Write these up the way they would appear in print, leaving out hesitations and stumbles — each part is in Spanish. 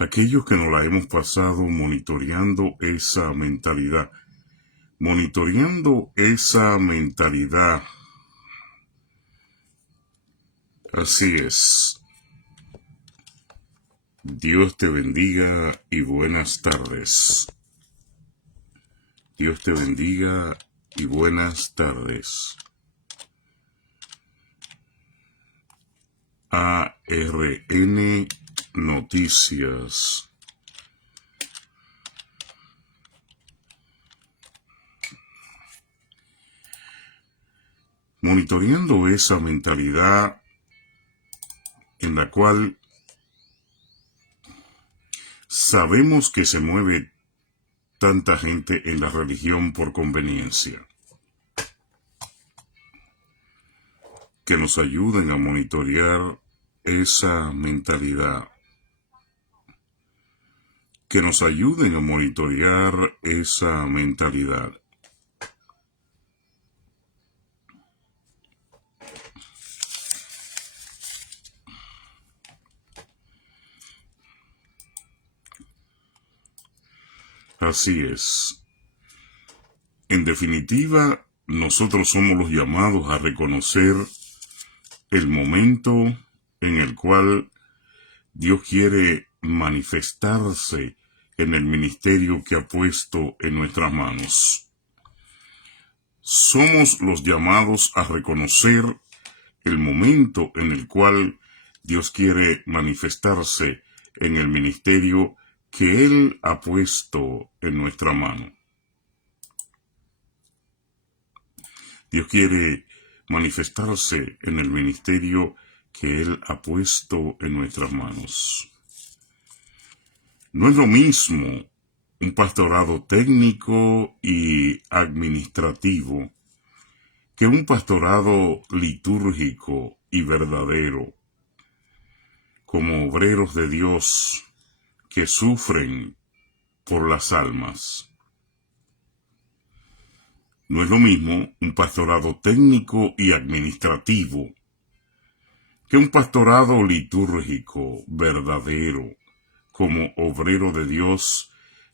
aquellos que nos la hemos pasado monitoreando esa mentalidad. Monitoreando esa mentalidad. Así es. Dios te bendiga y buenas tardes. Dios te bendiga y buenas tardes. ARN Noticias. Monitoreando esa mentalidad en la cual sabemos que se mueve tanta gente en la religión por conveniencia. Que nos ayuden a monitorear esa mentalidad. Que nos ayuden a monitorear esa mentalidad. Así es. En definitiva, nosotros somos los llamados a reconocer el momento en el cual Dios quiere manifestarse en el ministerio que ha puesto en nuestras manos. Somos los llamados a reconocer el momento en el cual Dios quiere manifestarse en el ministerio que Él ha puesto en nuestra mano. Dios quiere manifestarse en el ministerio que Él ha puesto en nuestras manos. No es lo mismo un pastorado técnico y administrativo que un pastorado litúrgico y verdadero, como obreros de Dios que sufren por las almas. No es lo mismo un pastorado técnico y administrativo que un pastorado litúrgico verdadero, como obrero de Dios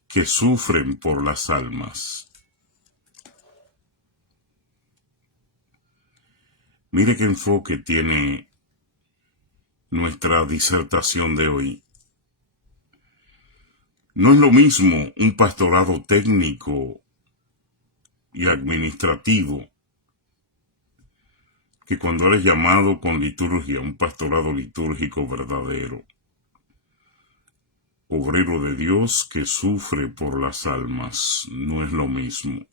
que sufren por las almas. Mire qué enfoque tiene nuestra disertación de hoy. No es lo mismo un pastorado técnico y administrativo que cuando eres llamado con liturgia, un pastorado litúrgico verdadero. Obrero de Dios que sufre por las almas, no es lo mismo.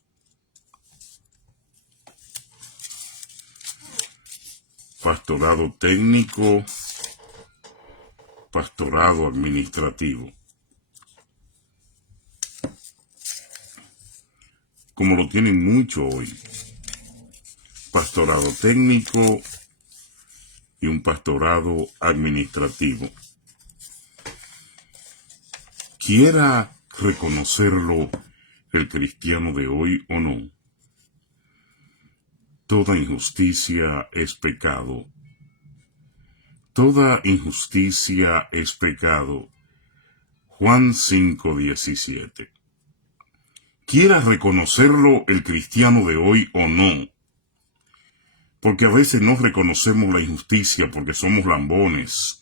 Pastorado técnico, pastorado administrativo. Como lo tienen mucho hoy. Pastorado técnico y un pastorado administrativo. Quiera reconocerlo el cristiano de hoy o no, toda injusticia es pecado. Toda injusticia es pecado. Juan 5:17. Quiera reconocerlo el cristiano de hoy o no, porque a veces no reconocemos la injusticia porque somos lambones.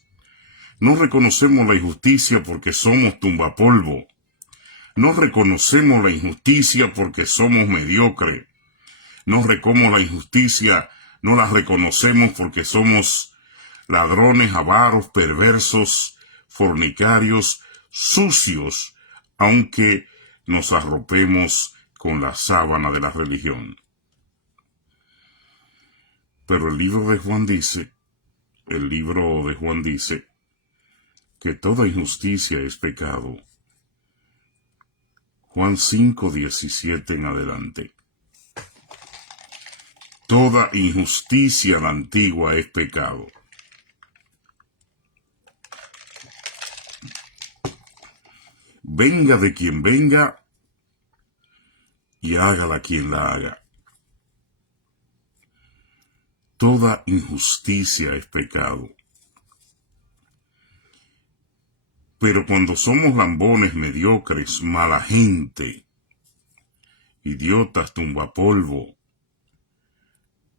No reconocemos la injusticia porque somos tumbapolvo. No reconocemos la injusticia porque somos mediocres. No reconocemos la injusticia, no la reconocemos porque somos ladrones, avaros, perversos, fornicarios, sucios, aunque nos arropemos con la sábana de la religión. Pero el libro de Juan dice que toda injusticia es pecado. Juan 5:17 en adelante. Toda injusticia en la antigua es pecado. Venga de quien venga y hágala quien la haga. Toda injusticia es pecado. Pero cuando somos lambones, mediocres, mala gente, idiotas, tumbapolvo,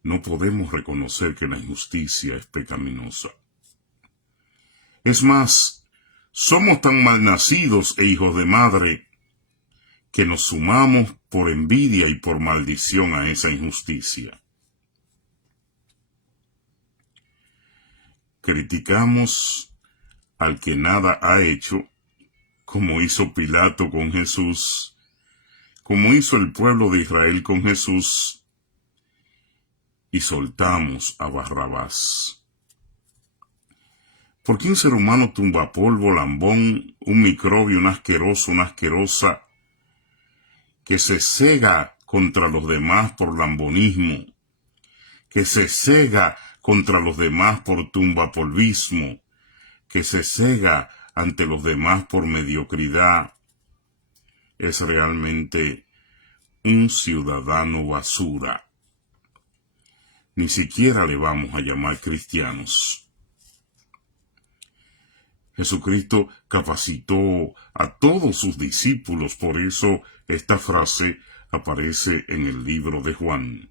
no podemos reconocer que la injusticia es pecaminosa. Es más, somos tan malnacidos e hijos de madre que nos sumamos por envidia y por maldición a esa injusticia. Criticamos al que nada ha hecho, como hizo Pilato con Jesús, como hizo el pueblo de Israel con Jesús, y soltamos a Barrabás. Porque un ser humano tumbapolvo, lambón, un microbio, un asqueroso, una asquerosa, que se cega contra los demás por lambonismo, que se cega contra los demás por tumbapolvismo, que se cega ante los demás por mediocridad, es realmente un ciudadano basura. Ni siquiera le vamos a llamar cristianos. Jesucristo capacitó a todos sus discípulos, por eso esta frase aparece en el libro de Juan.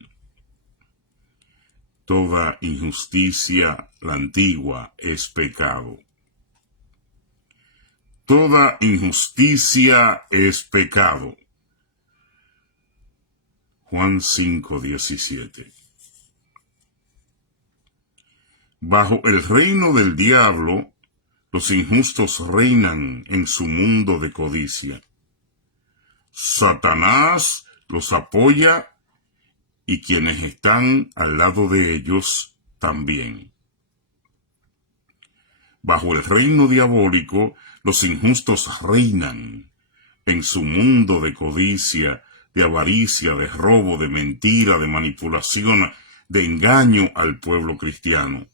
Toda injusticia, la antigua, es pecado. Toda injusticia es pecado. Juan 5:17. Bajo el reino del diablo, los injustos reinan en su mundo de codicia. Satanás los apoya y quienes están al lado de ellos también. Bajo el reino diabólico, los injustos reinan en su mundo de codicia, de avaricia, de robo, de mentira, de manipulación, de engaño al pueblo cristiano.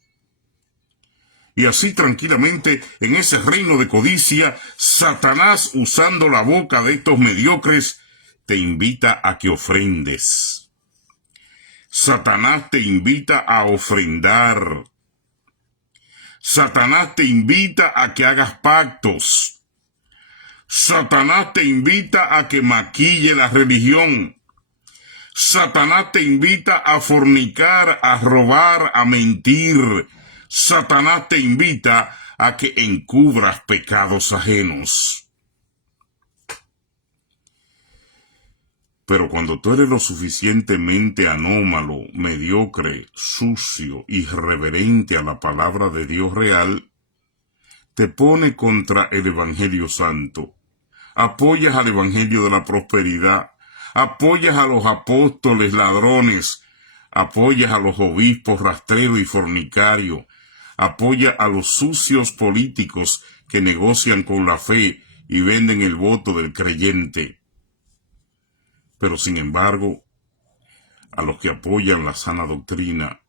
Y así tranquilamente, en ese reino de codicia, Satanás, usando la boca de estos mediocres, te invita a que ofrendes. Satanás te invita a ofrendar. Satanás te invita a que hagas pactos. Satanás te invita a que maquille la religión. Satanás te invita a fornicar, a robar, a mentir. Satanás te invita a que encubras pecados ajenos. Pero cuando tú eres lo suficientemente anómalo, mediocre, sucio, irreverente a la palabra de Dios real, te pone contra el Evangelio Santo. Apoyas al Evangelio de la prosperidad. Apoyas a los apóstoles ladrones. Apoyas a los obispos rastreros y fornicarios. Apoya a los sucios políticos que negocian con la fe y venden el voto del creyente. Pero sin embargo, a los que apoyan la sana doctrina,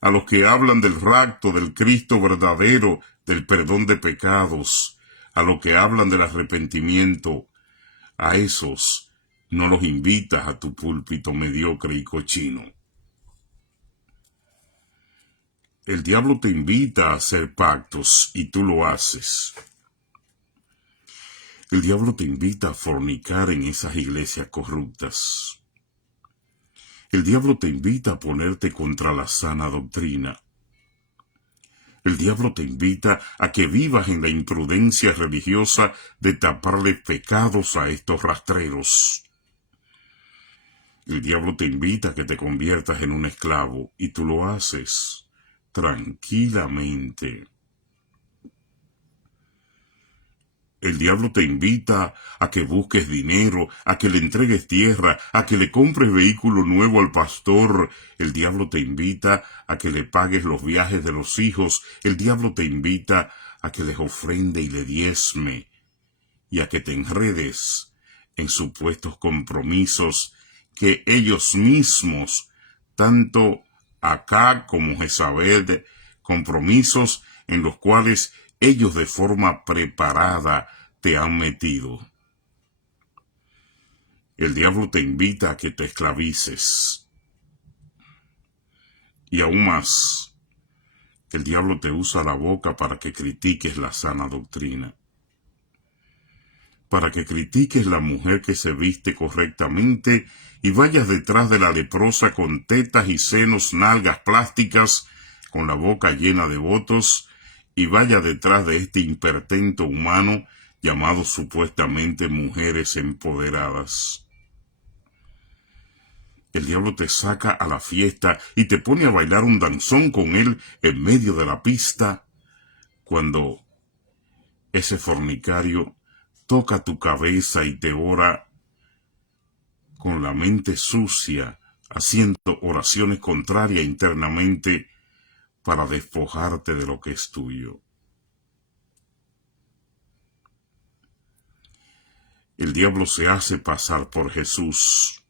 a los que hablan del rapto del Cristo verdadero, del perdón de pecados, a los que hablan del arrepentimiento, a esos no los invitas a tu púlpito mediocre y cochino. El diablo te invita a hacer pactos y tú lo haces. El diablo te invita a fornicar en esas iglesias corruptas. El diablo te invita a ponerte contra la sana doctrina. El diablo te invita a que vivas en la imprudencia religiosa de taparle pecados a estos rastreros. El diablo te invita a que te conviertas en un esclavo y tú lo haces tranquilamente. El diablo te invita a que busques dinero, a que le entregues tierra, a que le compres vehículo nuevo al pastor. El diablo te invita a que le pagues los viajes de los hijos. El diablo te invita a que les ofrende y le diezme, y a que te enredes en supuestos compromisos que ellos mismos, tanto acá como Jezabel, compromisos en los cuales ellos de forma preparada te han metido. El diablo te invita a que te esclavices. Y aún más, el diablo te usa la boca para que critiques la sana doctrina. para que critiques la mujer que se viste correctamente y vayas detrás de la leprosa con tetas y senos, nalgas plásticas, con la boca llena de votos, y vaya detrás de este impertento humano llamado supuestamente mujeres empoderadas. El diablo te saca a la fiesta y te pone a bailar un danzón con él en medio de la pista, cuando ese fornicario toca tu cabeza y te ora con la mente sucia, haciendo oraciones contrarias internamente para despojarte de lo que es tuyo. El diablo se hace pasar por Jesús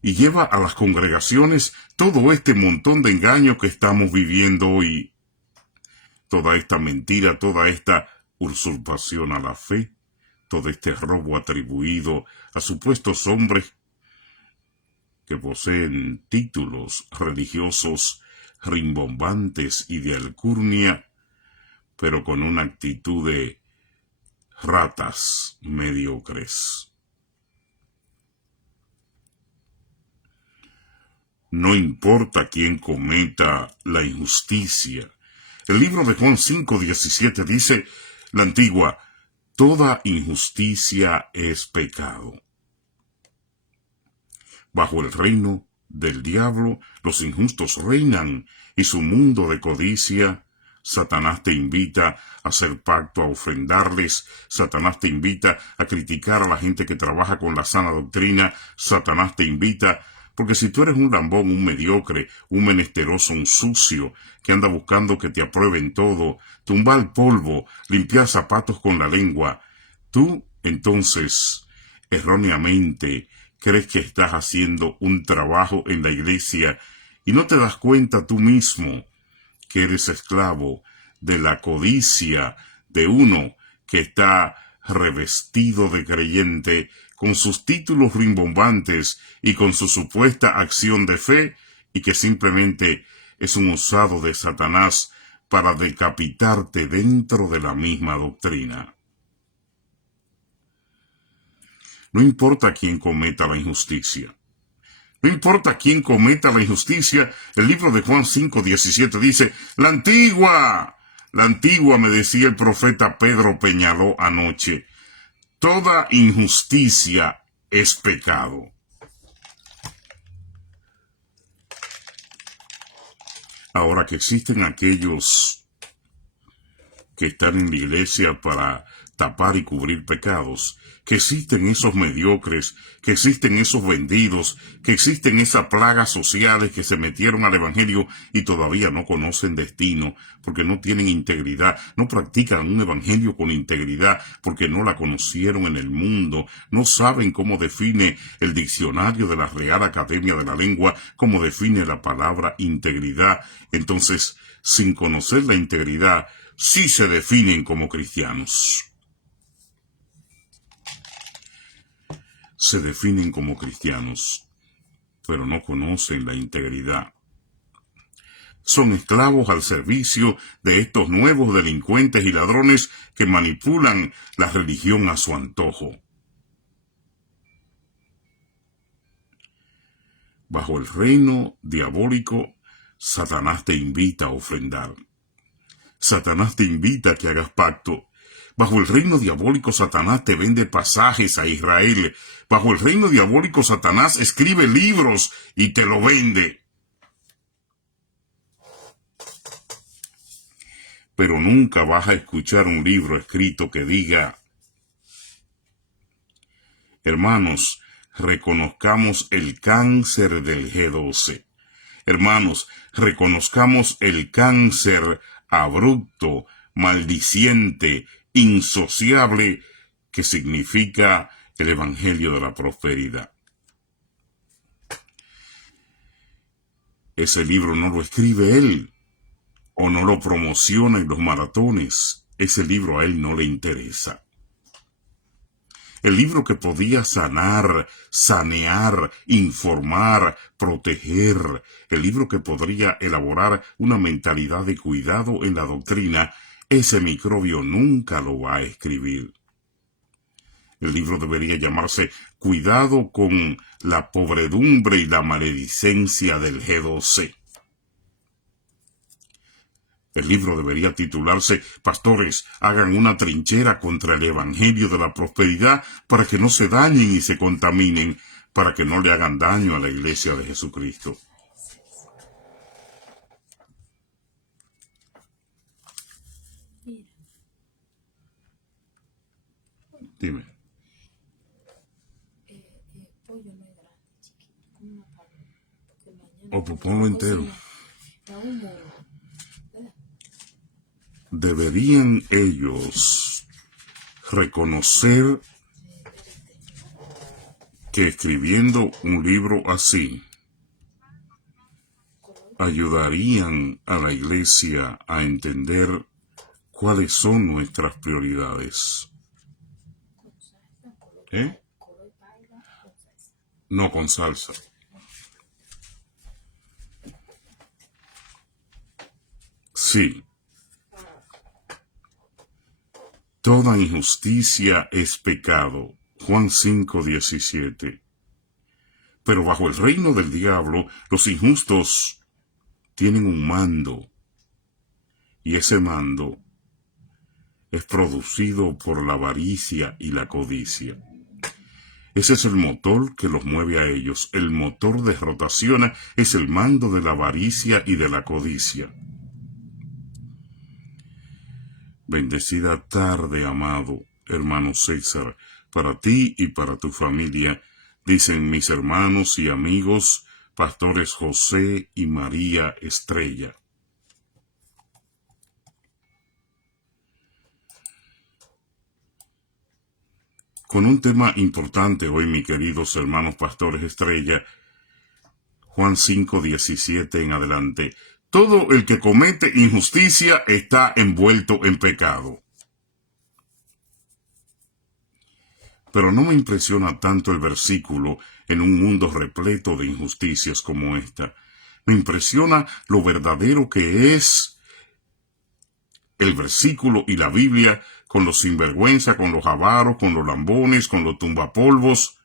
y lleva a las congregaciones todo este montón de engaño que estamos viviendo hoy, toda esta mentira, toda esta usurpación a la fe, todo este robo atribuido a supuestos hombres que poseen títulos religiosos rimbombantes y de alcurnia, pero con una actitud de ratas mediocres. No importa quién cometa la injusticia. El libro de Juan 5:17 dice, la antigua, toda injusticia es pecado. Bajo el reino del diablo, los injustos reinan, y su mundo de codicia. Satanás te invita a hacer pacto, a ofrendarles. Satanás te invita a criticar a la gente que trabaja con la sana doctrina. Satanás te invita, porque si tú eres un lambón, un mediocre, un menesteroso, un sucio, que anda buscando que te aprueben todo, tumbar polvo, limpiar zapatos con la lengua, tú, entonces, erróneamente, crees que estás haciendo un trabajo en la iglesia y no te das cuenta tú mismo que eres esclavo de la codicia de uno que está revestido de creyente, con sus títulos rimbombantes y con su supuesta acción de fe, y que simplemente es un usado de Satanás para decapitarte dentro de la misma doctrina. No importa quién cometa la injusticia. No importa quién cometa la injusticia, el libro de Juan 5:17 dice, la antigua, me decía el profeta Pedro Peñaló anoche, toda injusticia es pecado. Ahora que existen aquellos que están en la iglesia para tapar y cubrir pecados, que existen esos mediocres, que existen esos vendidos, que existen esas plagas sociales que se metieron al evangelio y todavía no conocen destino, porque no tienen integridad, no practican un evangelio con integridad, porque no la conocieron en el mundo, no saben cómo define el diccionario de la Real Academia de la Lengua, cómo define la palabra integridad. Entonces, sin conocer la integridad, sí se definen como cristianos. Se definen como cristianos, pero no conocen la integridad. Son esclavos al servicio de estos nuevos delincuentes y ladrones que manipulan la religión a su antojo. Bajo el reino diabólico, Satanás te invita a ofrendar. Satanás te invita a que hagas pacto. Bajo el reino diabólico, Satanás te vende pasajes a Israel. Bajo el reino diabólico, Satanás escribe libros y te lo vende. Pero nunca vas a escuchar un libro escrito que diga, hermanos, reconozcamos el cáncer del G12. Hermanos, reconozcamos el cáncer abrupto, maldiciente, insociable, que significa el evangelio de la prosperidad. Ese libro no lo escribe él, o no lo promociona en los maratones. Ese libro a él no le interesa. El libro que podía sanar, sanear, informar, proteger, el libro que podría elaborar una mentalidad de cuidado en la doctrina, ese microbio nunca lo va a escribir. El libro debería llamarse Cuidado con la pobredumbre y la maledicencia del G12. El libro debería titularse Pastores, hagan una trinchera contra el Evangelio de la Prosperidad para que no se dañen y se contaminen, para que no le hagan daño a la Iglesia de Jesucristo. Dime. O pues ponlo entero. Deberían ellos reconocer que escribiendo un libro así ayudarían a la Iglesia a entender cuáles son nuestras prioridades. No con salsa. Sí. Toda injusticia es pecado. Juan 5:17. Pero bajo el reino del diablo, los injustos tienen un mando. Y ese mando es producido por la avaricia y la codicia. Ese es el motor que los mueve a ellos. El motor de rotación es el mando de la avaricia y de la codicia. Bendecida tarde, amado hermano César, para ti y para tu familia, dicen mis hermanos y amigos, pastores José y María Estrella. Con un tema importante hoy, mis queridos hermanos pastores Estrella, Juan 5:17 en adelante. Todo el que comete injusticia está envuelto en pecado. Pero no me impresiona tanto el versículo en un mundo repleto de injusticias como esta. Me impresiona lo verdadero que es el versículo y la Biblia con los sinvergüenza, con los avaros, con los lambones, con los tumbapolvos,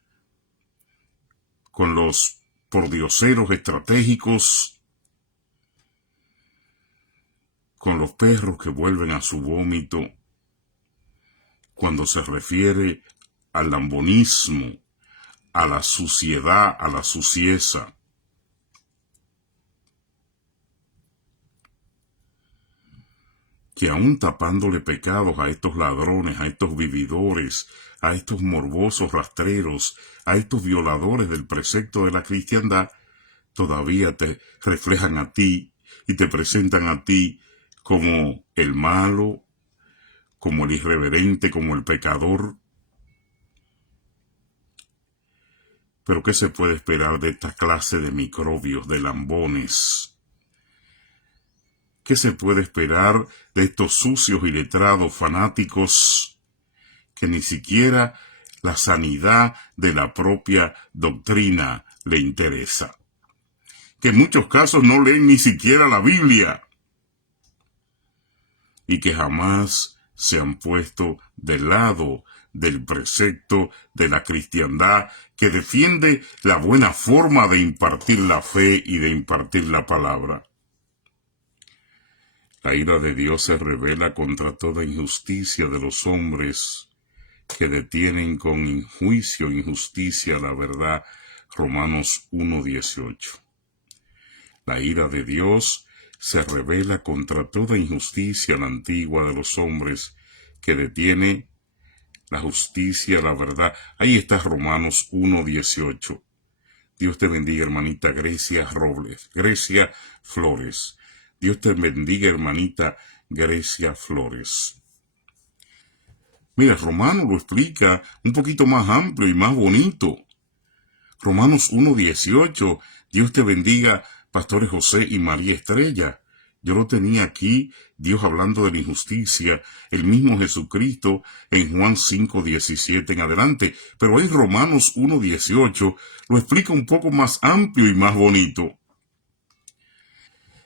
con los pordioseros estratégicos, con los perros que vuelven a su vómito, cuando se refiere al lambonismo, a la suciedad, a la sucieza. Que aún tapándole pecados a estos ladrones, a estos vividores, a estos morbosos rastreros, a estos violadores del precepto de la cristiandad, todavía te reflejan a ti y te presentan a ti como el malo, como el irreverente, como el pecador. Pero ¿qué se puede esperar de esta clase de microbios, de lambones? ¿Qué se puede esperar de estos sucios y letrados fanáticos que ni siquiera la sanidad de la propia doctrina le interesa? Que en muchos casos no leen ni siquiera la Biblia y que jamás se han puesto del lado del precepto de la cristiandad que defiende la buena forma de impartir la fe y de impartir la palabra. La ira de Dios se revela contra toda injusticia de los hombres que detienen con injuicio e injusticia la verdad. Romanos 1:18. La ira de Dios se revela contra toda injusticia la antigua de los hombres que detiene la justicia, la verdad. Ahí está Romanos 1:18. Dios te bendiga, hermanita Grecia Robles, Grecia Flores. Dios te bendiga, hermanita Grecia Flores. Mira, Romano lo explica un poquito más amplio y más bonito. Romanos 1:18. Dios te bendiga, pastores José y María Estrella. Yo lo tenía aquí, Dios hablando de la injusticia, el mismo Jesucristo en Juan 5:17 en adelante. Pero en Romanos 1:18 lo explica un poco más amplio y más bonito.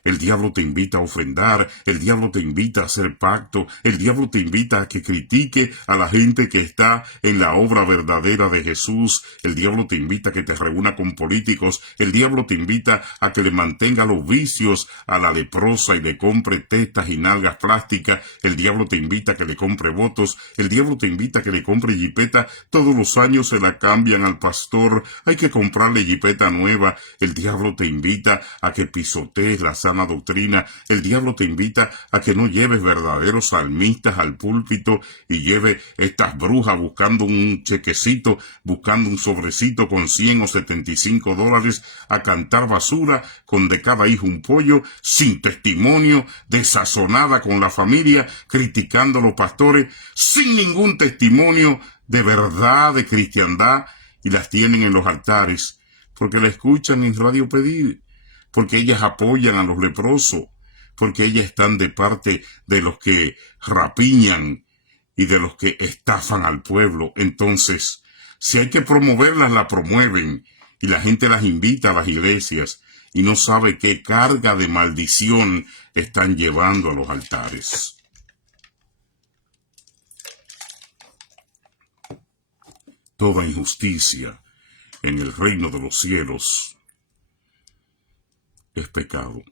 El diablo te invita a ofrendar, el diablo te invita a hacer pacto, el diablo te invita a que critique a la gente que está en la obra verdadera de Jesús, el diablo te invita a que te reúna con políticos, el diablo te invita a que le mantenga los vicios a la leprosa y le compre tetas y nalgas plásticas, el diablo te invita a que le compre votos, el diablo te invita a que le compre jipeta, todos los años se la cambian al pastor, hay que comprarle jipeta nueva, el diablo te invita a que pisotees la sana doctrina, el diablo te invita a que no lleves verdaderos salmistas al púlpito y lleve estas brujas buscando un chequecito, buscando un sobrecito con 100 o $75 a cantar basura con de cada hijo un pollo, sin testimonio, desazonada con la familia, criticando a los pastores, sin ningún testimonio de verdad, de cristiandad, y las tienen en los altares, porque la escuchan en Radio Pedir, porque ellas apoyan a los leprosos, porque ellas están de parte de los que rapiñan y de los que estafan al pueblo. Entonces, si hay que promoverlas, la promueven, y la gente las invita a las iglesias, y no sabe qué carga de maldición están llevando a los altares. Toda injusticia en el reino de los cielos es pecado.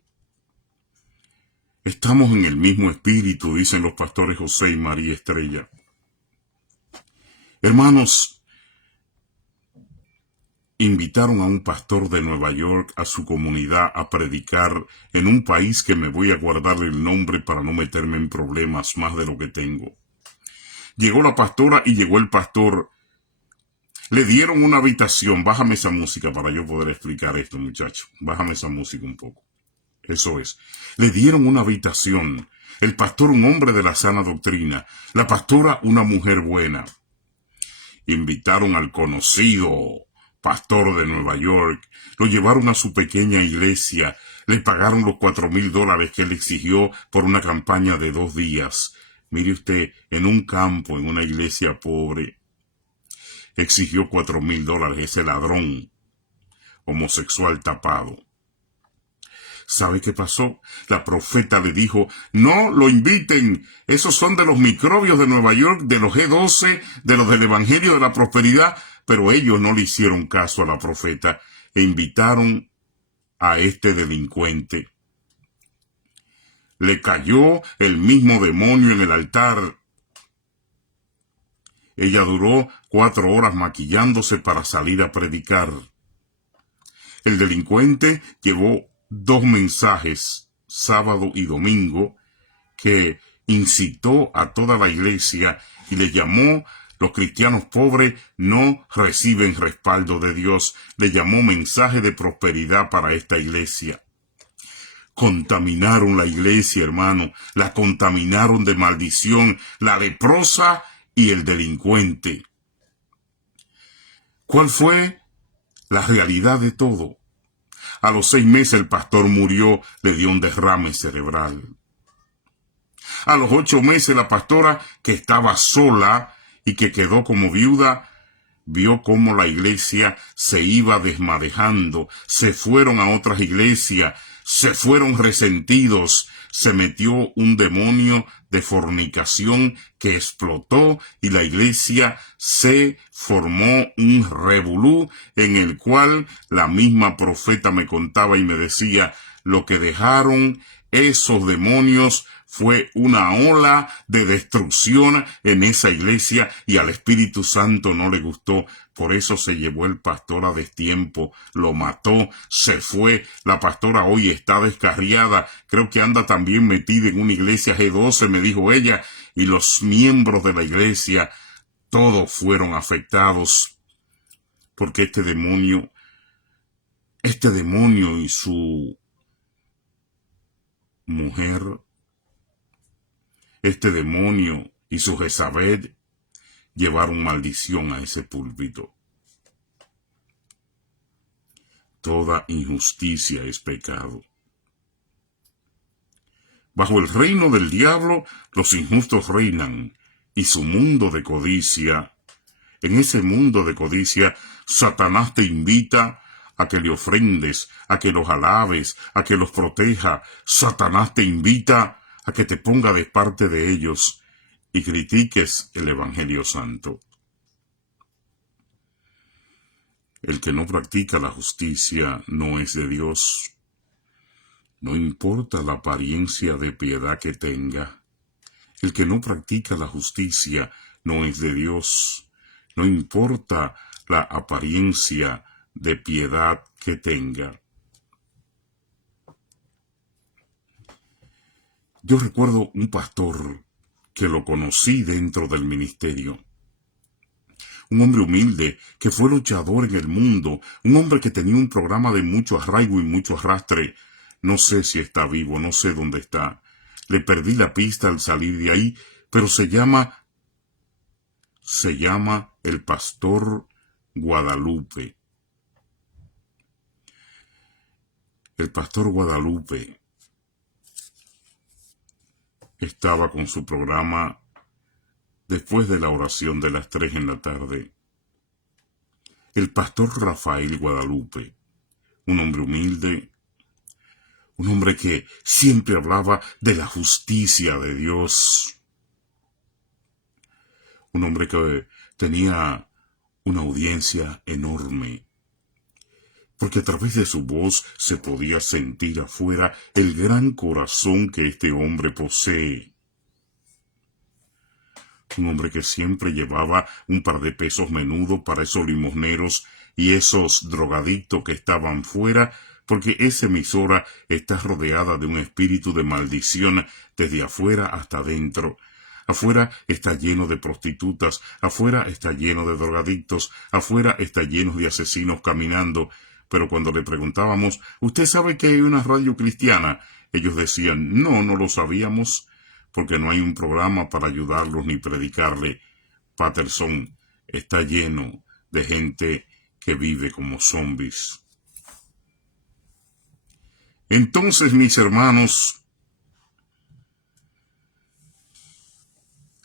Estamos en el mismo espíritu, dicen los pastores José y María Estrella. Hermanos, invitaron a un pastor de Nueva York a su comunidad a predicar en un país que me voy a guardar el nombre para no meterme en problemas más de lo que tengo. Llegó la pastora y llegó el pastor. Le dieron una habitación. Bájame esa música para yo poder explicar esto, muchacho. Bájame esa música un poco. Eso es. Le dieron una habitación. El pastor, un hombre de la sana doctrina. La pastora, una mujer buena. Invitaron al conocido pastor de Nueva York. Lo llevaron a su pequeña iglesia. Le pagaron los $4,000 que él exigió por una campaña de 2 días. Mire usted, en un campo, en una iglesia pobre, exigió $4,000, ese ladrón homosexual tapado. ¿Sabe qué pasó? La profeta le dijo, no lo inviten, esos son de los microbios de Nueva York, de los G12, de los del Evangelio de la Prosperidad, pero ellos no le hicieron caso a la profeta e invitaron a este delincuente. Le cayó el mismo demonio en el altar. Ella duró 4 horas maquillándose para salir a predicar. El delincuente llevó 2 mensajes, sábado y domingo, que incitó a toda la iglesia y le llamó: los cristianos pobres no reciben respaldo de Dios. Le llamó mensaje de prosperidad para esta iglesia. Contaminaron la iglesia, hermano. La contaminaron de maldición, la leprosa y el delincuente. ¿Cuál fue la realidad de todo? A los 6 meses el pastor murió, le dio un derrame cerebral. A los 8 meses la pastora, que estaba sola y que quedó como viuda, vio cómo la iglesia se iba desmadejando. Se fueron a otras iglesias, se fueron resentidos. Se metió un demonio de fornicación que explotó y la iglesia se formó un revolú en el cual la misma profeta me contaba y me decía: lo que dejaron esos demonios fue una ola de destrucción en esa iglesia y al Espíritu Santo no le gustó. Por eso se llevó el pastor a destiempo, lo mató, se fue. La pastora hoy está descarriada, creo que anda también metida en una iglesia G12, me dijo ella, y los miembros de la iglesia, todos fueron afectados, porque este demonio y su mujer, este demonio y su Jezabel llevaron maldición a ese púlpito. Toda injusticia es pecado. Bajo el reino del diablo, los injustos reinan, y su mundo de codicia. En ese mundo de codicia, Satanás te invita a que le ofrendes, a que los alabes, a que los proteja. Satanás te invita a que te ponga de parte de ellos y critiques el Evangelio Santo. El que no practica la justicia no es de Dios. No importa la apariencia de piedad que tenga. El que no practica la justicia no es de Dios. No importa la apariencia de piedad que tenga. Yo recuerdo un pastor que lo conocí dentro del ministerio. Un hombre humilde que fue luchador en el mundo. Un hombre que tenía un programa de mucho arraigo y mucho arrastre. No sé si está vivo, no sé dónde está. Le perdí la pista al salir de ahí, pero se llama el pastor Guadalupe. El pastor Guadalupe estaba con su programa después de la oración de las 3 en la tarde. El pastor Rafael Guadalupe, un hombre humilde, un hombre que siempre hablaba de la justicia de Dios. Un hombre que tenía una audiencia enorme, porque a través de su voz se podía sentir afuera el gran corazón que este hombre posee. Un hombre que siempre llevaba un par de pesos menudo para esos limosneros y esos drogadictos que estaban fuera, porque esa emisora está rodeada de un espíritu de maldición desde afuera hasta adentro. Afuera está lleno de prostitutas, afuera está lleno de drogadictos, afuera está lleno de asesinos caminando. Pero cuando le preguntábamos, ¿usted sabe que hay una radio cristiana? Ellos decían, no lo sabíamos, porque no hay un programa para ayudarlos ni predicarle. Patterson está lleno de gente que vive como zombies. Entonces, mis hermanos,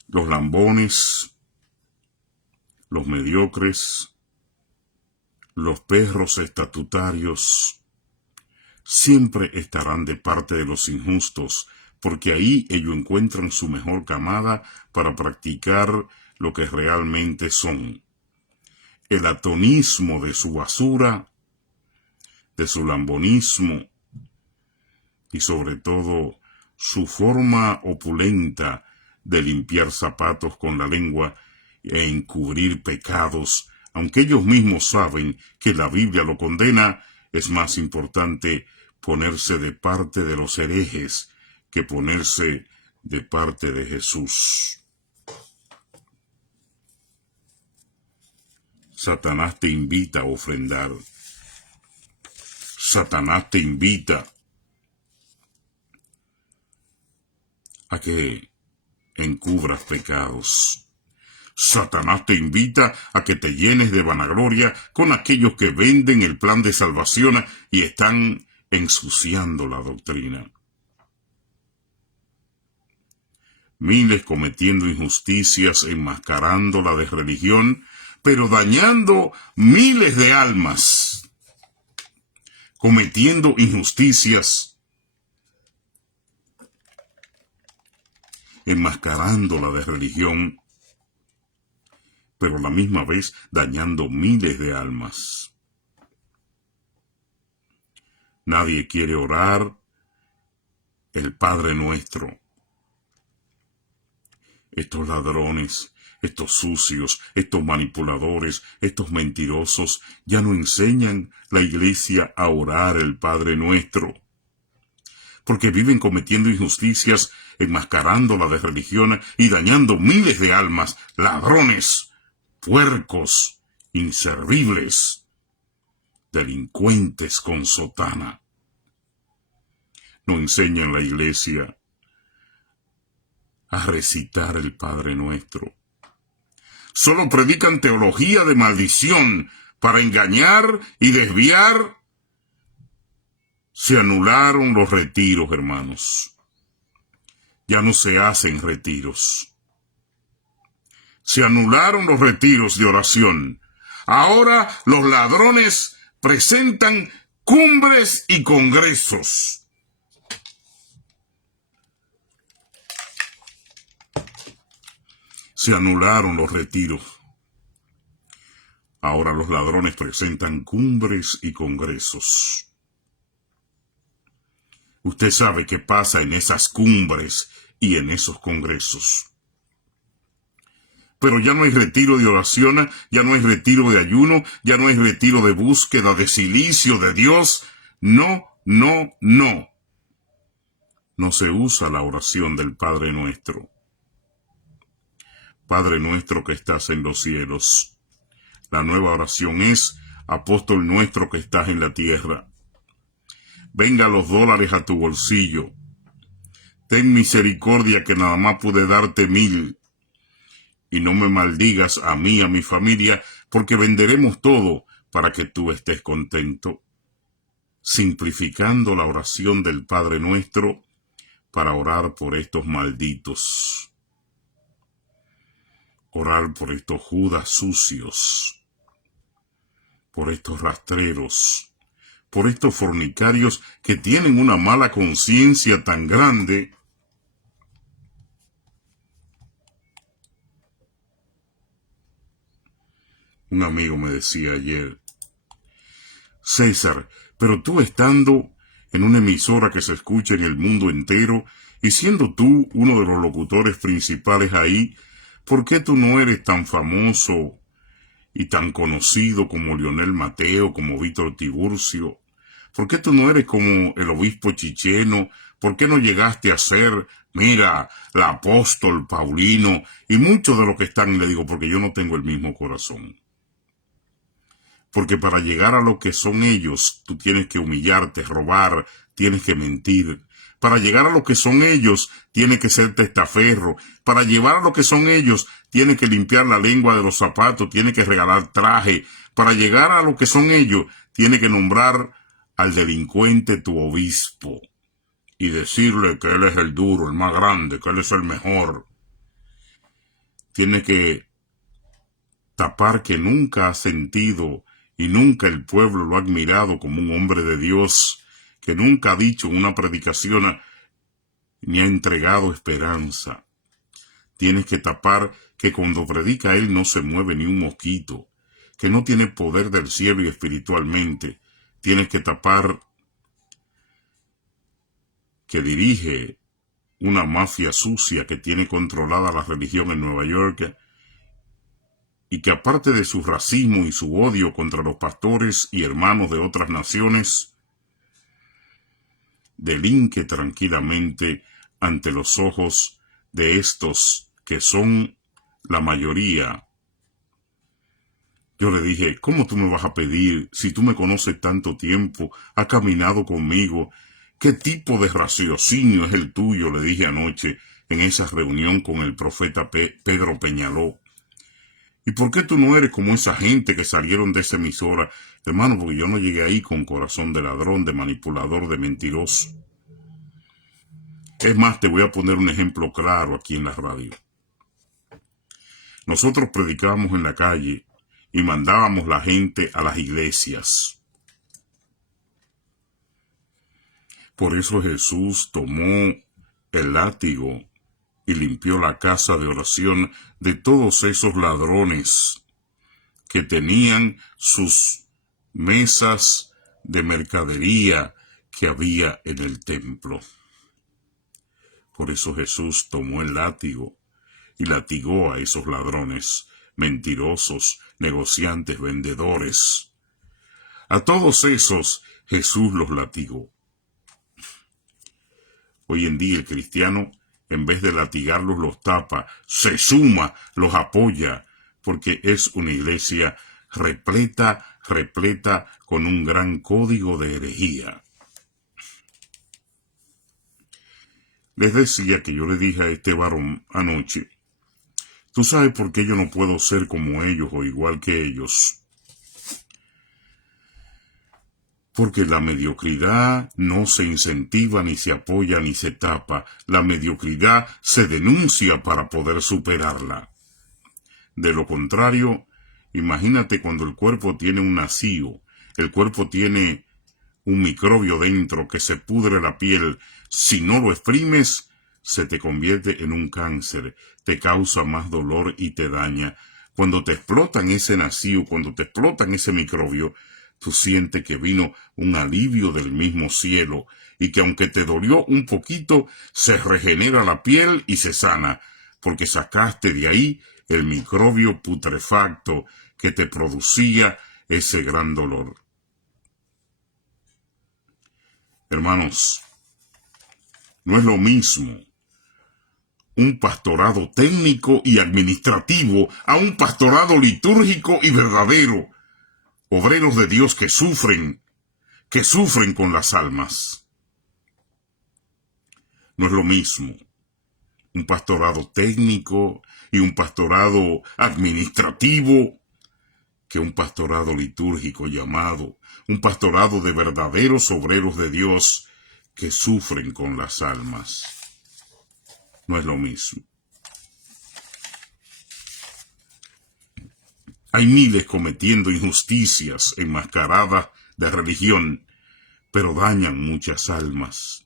los lambones, los mediocres, los perros estatutarios, siempre estarán de parte de los injustos, porque ahí ellos encuentran su mejor camada para practicar lo que realmente son. El atonismo de su basura, de su lambonismo, y sobre todo su forma opulenta de limpiar zapatos con la lengua e encubrir pecados, aunque ellos mismos saben que la Biblia lo condena, es más importante ponerse de parte de los herejes que ponerse de parte de Jesús. Satanás te invita a ofrendar. Satanás te invita a que encubras pecados. Satanás te invita a que te llenes de vanagloria con aquellos que venden el plan de salvación y están ensuciando la doctrina. Miles cometiendo injusticias, enmascarándola de religión, pero dañando miles de almas. Cometiendo injusticias, enmascarándola de religión, pero a la misma vez dañando miles de almas. Nadie quiere orar el Padre Nuestro. Estos ladrones, estos sucios, estos manipuladores, estos mentirosos, ya no enseñan la iglesia a orar el Padre Nuestro, porque viven cometiendo injusticias, enmascarándola de religión y dañando miles de almas, ladrones, puercos, inservibles, delincuentes con sotana. No enseñan la iglesia a recitar el Padre Nuestro. Solo predican teología de maldición para engañar y desviar. Se anularon los retiros, hermanos. Ya no se hacen retiros. Se anularon los retiros de oración. Ahora los ladrones presentan cumbres y congresos. Se anularon los retiros. Ahora los ladrones presentan cumbres y congresos. Usted sabe qué pasa en esas cumbres y en esos congresos. Pero ya no hay retiro de oración, ya no hay retiro de ayuno, ya no hay retiro de búsqueda de silicio de Dios. No, no, no. No se usa la oración del Padre Nuestro. Padre nuestro que estás en los cielos. La nueva oración es, apóstol nuestro que estás en la tierra. Venga los dólares a tu bolsillo. Ten misericordia que nada más pude darte 1000. Y no me maldigas a mí, a mi familia, porque venderemos todo para que tú estés contento. Simplificando la oración del Padre Nuestro para orar por estos malditos. Orar por estos Judas sucios, por estos rastreros, por estos fornicarios que tienen una mala conciencia tan grande. Un amigo me decía ayer, César, pero tú estando en una emisora que se escucha en el mundo entero y siendo tú uno de los locutores principales ahí, ¿por qué tú no eres tan famoso y tan conocido como Leonel Mateo, como Víctor Tiburcio? ¿Por qué tú no eres como el obispo Chicheno? ¿Por qué no llegaste a ser, mira, el apóstol Paulino y muchos de los que están? Le digo, porque yo no tengo el mismo corazón. Porque para llegar a lo que son ellos, tú tienes que humillarte, robar, tienes que mentir. Para llegar a lo que son ellos, tienes que ser testaferro. Para llevar a lo que son ellos, tienes que limpiar la lengua de los zapatos, tienes que regalar traje. Para llegar a lo que son ellos, tienes que nombrar al delincuente tu obispo y decirle que él es el duro, el más grande, que él es el mejor. Tienes que tapar que nunca ha sentido y nunca el pueblo lo ha admirado como un hombre de Dios, que nunca ha dicho una predicación ni ha entregado esperanza. Tienes que tapar que cuando predica él no se mueve ni un mosquito, que no tiene poder del cielo y espiritualmente. Tienes que tapar que dirige una mafia sucia que tiene controlada la religión en Nueva York y que aparte de su racismo y su odio contra los pastores y hermanos de otras naciones, delinque tranquilamente ante los ojos de estos que son la mayoría. Yo le dije, ¿cómo tú me vas a pedir si tú me conoces tanto tiempo, has caminado conmigo? ¿Qué tipo de raciocinio es el tuyo? Le dije anoche en esa reunión con el profeta Pedro Peñaló. ¿Y por qué tú no eres como esa gente que salieron de esa emisora? Hermano, porque yo no llegué ahí con corazón de ladrón, de manipulador, de mentiroso. Es más, te voy a poner un ejemplo claro aquí en la radio. Nosotros predicábamos en la calle y mandábamos la gente a las iglesias. Por eso Jesús tomó el látigo y limpió la casa de oración de todos esos ladrones que tenían sus mesas de mercadería que había en el templo. Por eso Jesús tomó el látigo y latigó a esos ladrones, mentirosos, negociantes, vendedores. A todos esos Jesús los latigó. Hoy en día el cristiano, en vez de latigarlos, los tapa, se suma, los apoya, porque es una iglesia repleta con un gran código de herejía. Les decía que yo le dije a este varón anoche, ¿tú sabes por qué yo no puedo ser como ellos o igual que ellos? Porque la mediocridad no se incentiva, ni se apoya, ni se tapa. La mediocridad se denuncia para poder superarla. De lo contrario, imagínate cuando el cuerpo tiene un nacido. El cuerpo tiene un microbio dentro que se pudre la piel. Si no lo exprimes, se te convierte en un cáncer, te causa más dolor y te daña. Cuando te explotan ese naciu, cuando te explotan ese microbio, tú sientes que vino un alivio del mismo cielo y que aunque te dolió un poquito, se regenera la piel y se sana, porque sacaste de ahí el microbio putrefacto que te producía ese gran dolor. Hermanos, no es lo mismo un pastorado técnico y administrativo a un pastorado litúrgico y verdadero. Obreros de Dios que sufren con las almas. No es lo mismo un pastorado técnico y un pastorado administrativo que un pastorado litúrgico llamado, un pastorado de verdaderos obreros de Dios que sufren con las almas. No es lo mismo. Hay miles cometiendo injusticias enmascaradas de religión, pero dañan muchas almas.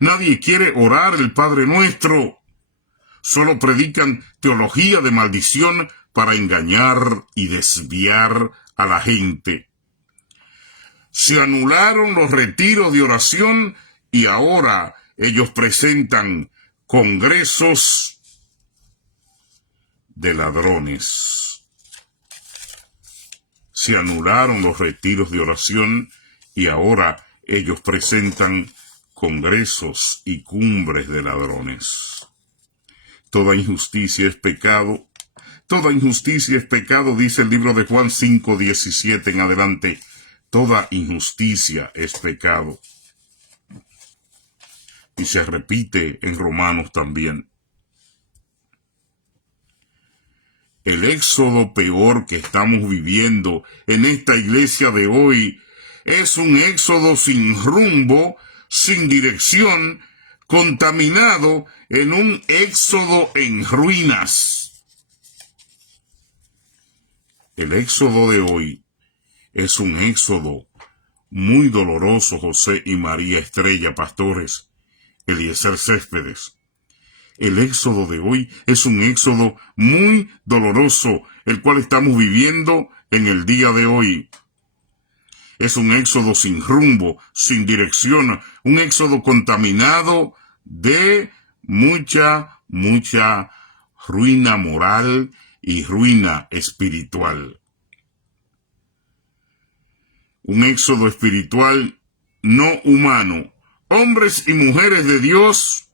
Nadie quiere orar el Padre Nuestro. Solo predican teología de maldición para engañar y desviar a la gente. Se anularon los retiros de oración y ahora ellos presentan congresos de ladrones. Se anularon los retiros de oración y ahora ellos presentan congresos y cumbres de ladrones. Toda injusticia es pecado. Toda injusticia es pecado, dice el libro de Juan 5:17 en adelante. Toda injusticia es pecado. Y se repite en Romanos también. El éxodo peor que estamos viviendo en esta iglesia de hoy es un éxodo sin rumbo, sin dirección, contaminado en un éxodo en ruinas. El éxodo de hoy es un éxodo muy doloroso, José y María Estrella, pastores, Eliezer Céspedes. El éxodo de hoy es un éxodo muy doloroso, el cual estamos viviendo en el día de hoy. Es un éxodo sin rumbo, sin dirección, un éxodo contaminado de mucha ruina moral y ruina espiritual. Un éxodo espiritual no humano. Hombres y mujeres de Dios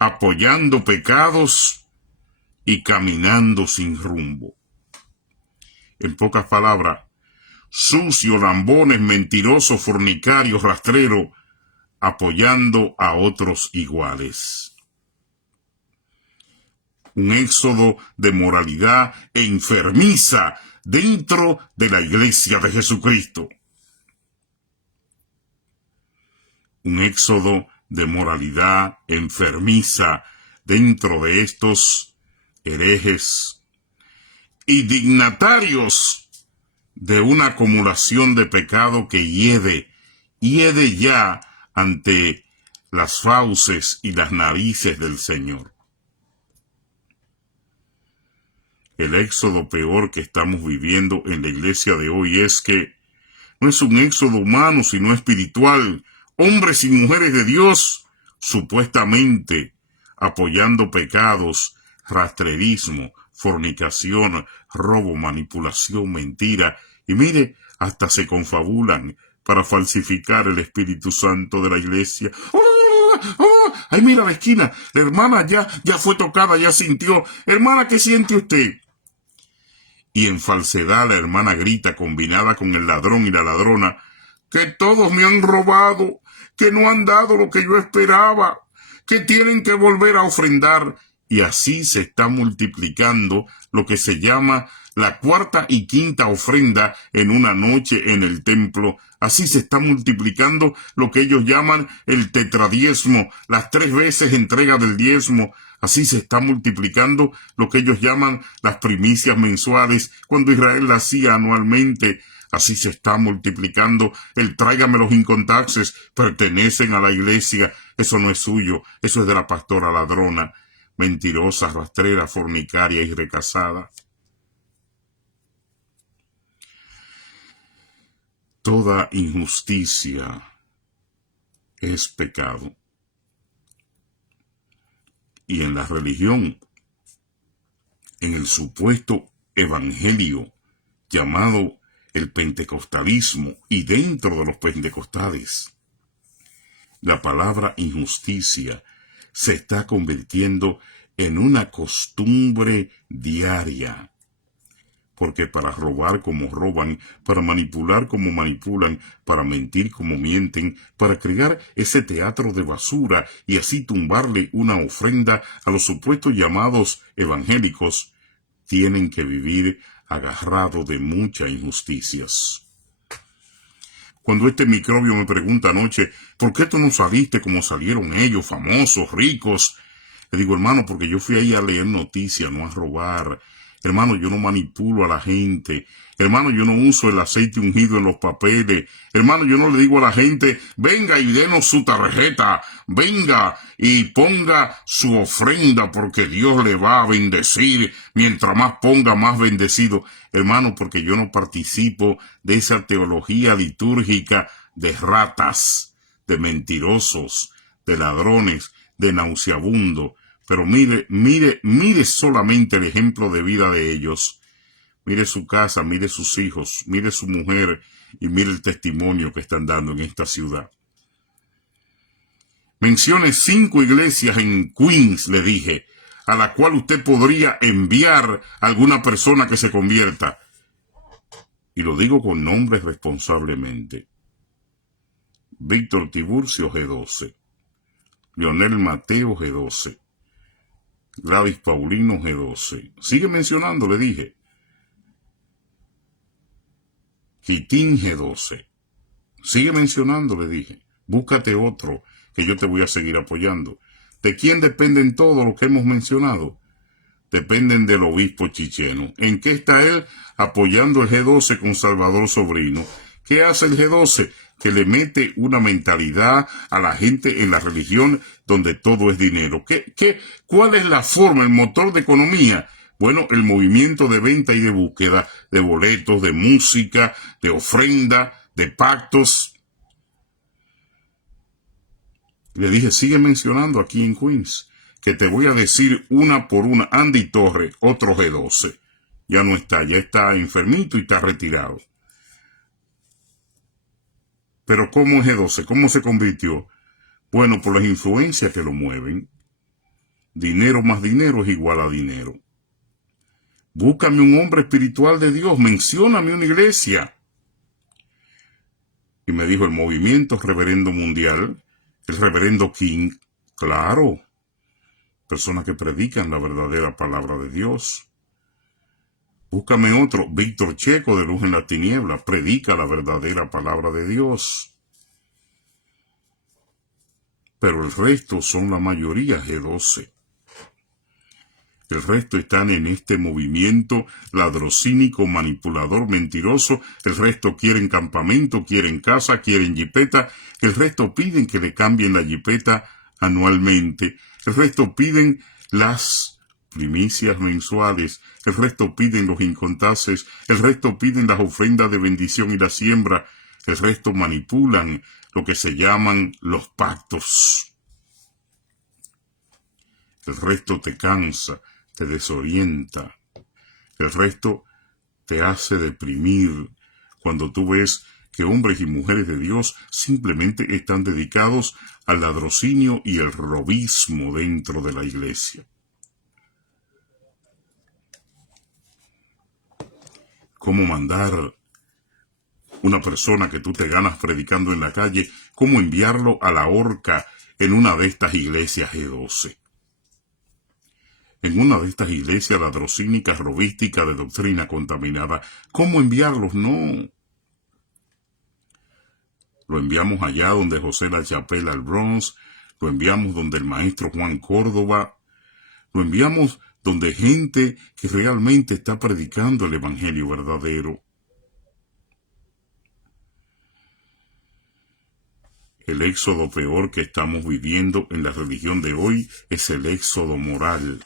apoyando pecados y caminando sin rumbo. En pocas palabras, sucios, lambones, mentirosos, fornicarios, rastreros, apoyando a otros iguales. Un éxodo de moralidad enfermiza dentro de la iglesia de Jesucristo. Un éxodo de moralidad enfermiza dentro de estos herejes y dignatarios de una acumulación de pecado que hiede ya ante las fauces y las narices del Señor. El éxodo peor que estamos viviendo en la iglesia de hoy es que no es un éxodo humano, sino espiritual. Hombres y mujeres de Dios, supuestamente apoyando pecados, rastrerismo, fornicación, robo, manipulación, mentira, y mire, hasta se confabulan para falsificar el Espíritu Santo de la iglesia. ¡Ay, mira la esquina! La hermana ya fue tocada, ya sintió. Hermana, ¿qué siente usted? Y en falsedad la hermana grita, combinada con el ladrón y la ladrona, que todos me han robado, que no han dado lo que yo esperaba, que tienen que volver a ofrendar. Y así se está multiplicando lo que se llama la cuarta y quinta ofrenda en una noche en el templo. Así se está multiplicando lo que ellos llaman el tetradiezmo, las 3 veces entrega del diezmo. Así se está multiplicando lo que ellos llaman las primicias mensuales, cuando Israel la hacía anualmente. Así se está multiplicando el tráigame los income taxes, pertenecen a la iglesia, eso no es suyo, eso es de la pastora ladrona, mentirosa, rastrera, fornicaria y recasada. Toda injusticia es pecado. Y en la religión, en el supuesto evangelio llamado el pentecostalismo y dentro de los pentecostales, la palabra injusticia se está convirtiendo en una costumbre diaria. Porque para robar como roban, para manipular como manipulan, para mentir como mienten, para crear ese teatro de basura y así tumbarle una ofrenda a los supuestos llamados evangélicos, tienen que vivir agarrados de muchas injusticias. Cuando este microbio me pregunta anoche, ¿por qué tú no saliste como salieron ellos, famosos, ricos? Le digo, hermano, porque yo fui ahí a leer noticias, no a robar. Hermano, yo no manipulo a la gente. Hermano, yo no uso el aceite ungido en los papeles. Hermano, yo no le digo a la gente, venga y denos su tarjeta. Venga y ponga su ofrenda porque Dios le va a bendecir. Mientras más ponga, más bendecido. Hermano, porque yo no participo de esa teología litúrgica de ratas, de mentirosos, de ladrones, de nauseabundo. Pero mire solamente el ejemplo de vida de ellos. Mire su casa, mire sus hijos, mire su mujer y mire el testimonio que están dando en esta ciudad. Mencione 5 iglesias en Queens, le dije, a la cual usted podría enviar a alguna persona que se convierta. Y lo digo con nombres responsablemente. Víctor Tiburcio, G12. Leonel Mateo, G12. Gladys Paulino, G12. Sigue mencionando, le dije. Kitín, G12. Sigue mencionando, le dije. Búscate otro, que yo te voy a seguir apoyando. ¿De quién dependen todos los que hemos mencionado? Dependen del obispo Chicheno. ¿En qué está él? Apoyando el G12 con Salvador Sobrino. ¿Qué hace el G12? Que le mete una mentalidad a la gente en la religión donde todo es dinero. ¿Cuál es la forma, el motor de economía? Bueno, el movimiento de venta y de búsqueda de boletos, de música, de ofrenda, de pactos. Le dije, sigue mencionando aquí en Queens, que te voy a decir una por una. Andy Torre, otro G12. Ya no está, ya está enfermito y está retirado. Pero ¿cómo es G12? ¿Cómo se convirtió? Bueno, por las influencias que lo mueven. Dinero más dinero es igual a dinero. Búscame un hombre espiritual de Dios, mencióname una iglesia. Y me dijo el movimiento reverendo mundial, el reverendo King, claro, personas que predican la verdadera palabra de Dios. Búscame otro, Víctor Checo de Luz en la Tiniebla, predica la verdadera palabra de Dios. Pero el resto son la mayoría G12. El resto están en este movimiento ladrocínico, manipulador, mentiroso. El resto quieren campamento, quieren casa, quieren jipeta. El resto piden que le cambien la jipeta anualmente. El resto piden las primicias mensuales, el resto piden los incontaces, el resto piden las ofrendas de bendición y la siembra, el resto manipulan lo que se llaman los pactos. El resto te cansa, te desorienta, el resto te hace deprimir cuando tú ves que hombres y mujeres de Dios simplemente están dedicados al ladrocinio y el robismo dentro de la iglesia. Cómo mandar una persona que tú te ganas predicando en la calle, cómo enviarlo a la horca en una de estas iglesias G12. En una de estas iglesias ladrocínicas, robísticas, de doctrina contaminada, ¿cómo enviarlos? No. Lo enviamos allá donde José La Chapelle al Bronx, lo enviamos donde el maestro Juan Córdoba, lo enviamos donde gente que realmente está predicando el evangelio verdadero. El éxodo peor que estamos viviendo en la religión de hoy es el éxodo moral.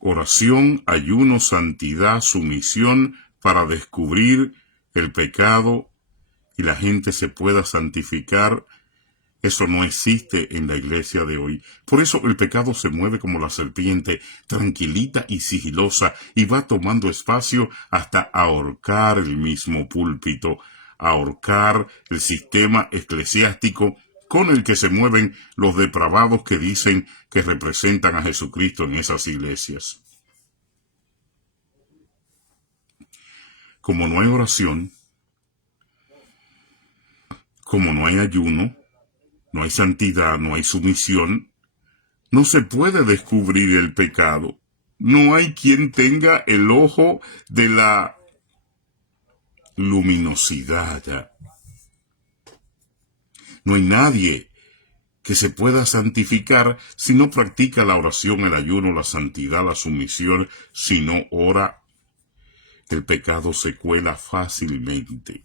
Oración, ayuno, santidad, sumisión para descubrir el pecado y la gente se pueda santificar. Eso no existe en la iglesia de hoy. Por eso el pecado se mueve como la serpiente, tranquilita y sigilosa, y va tomando espacio hasta ahorcar el mismo púlpito, ahorcar el sistema eclesiástico con el que se mueven los depravados que dicen que representan a Jesucristo en esas iglesias. Como no hay oración, como no hay ayuno, no hay santidad, no hay sumisión, no se puede descubrir el pecado. No hay quien tenga el ojo de la luminosidad. No hay nadie que se pueda santificar si no practica la oración, el ayuno, la santidad, la sumisión, si no ora. El pecado se cuela fácilmente.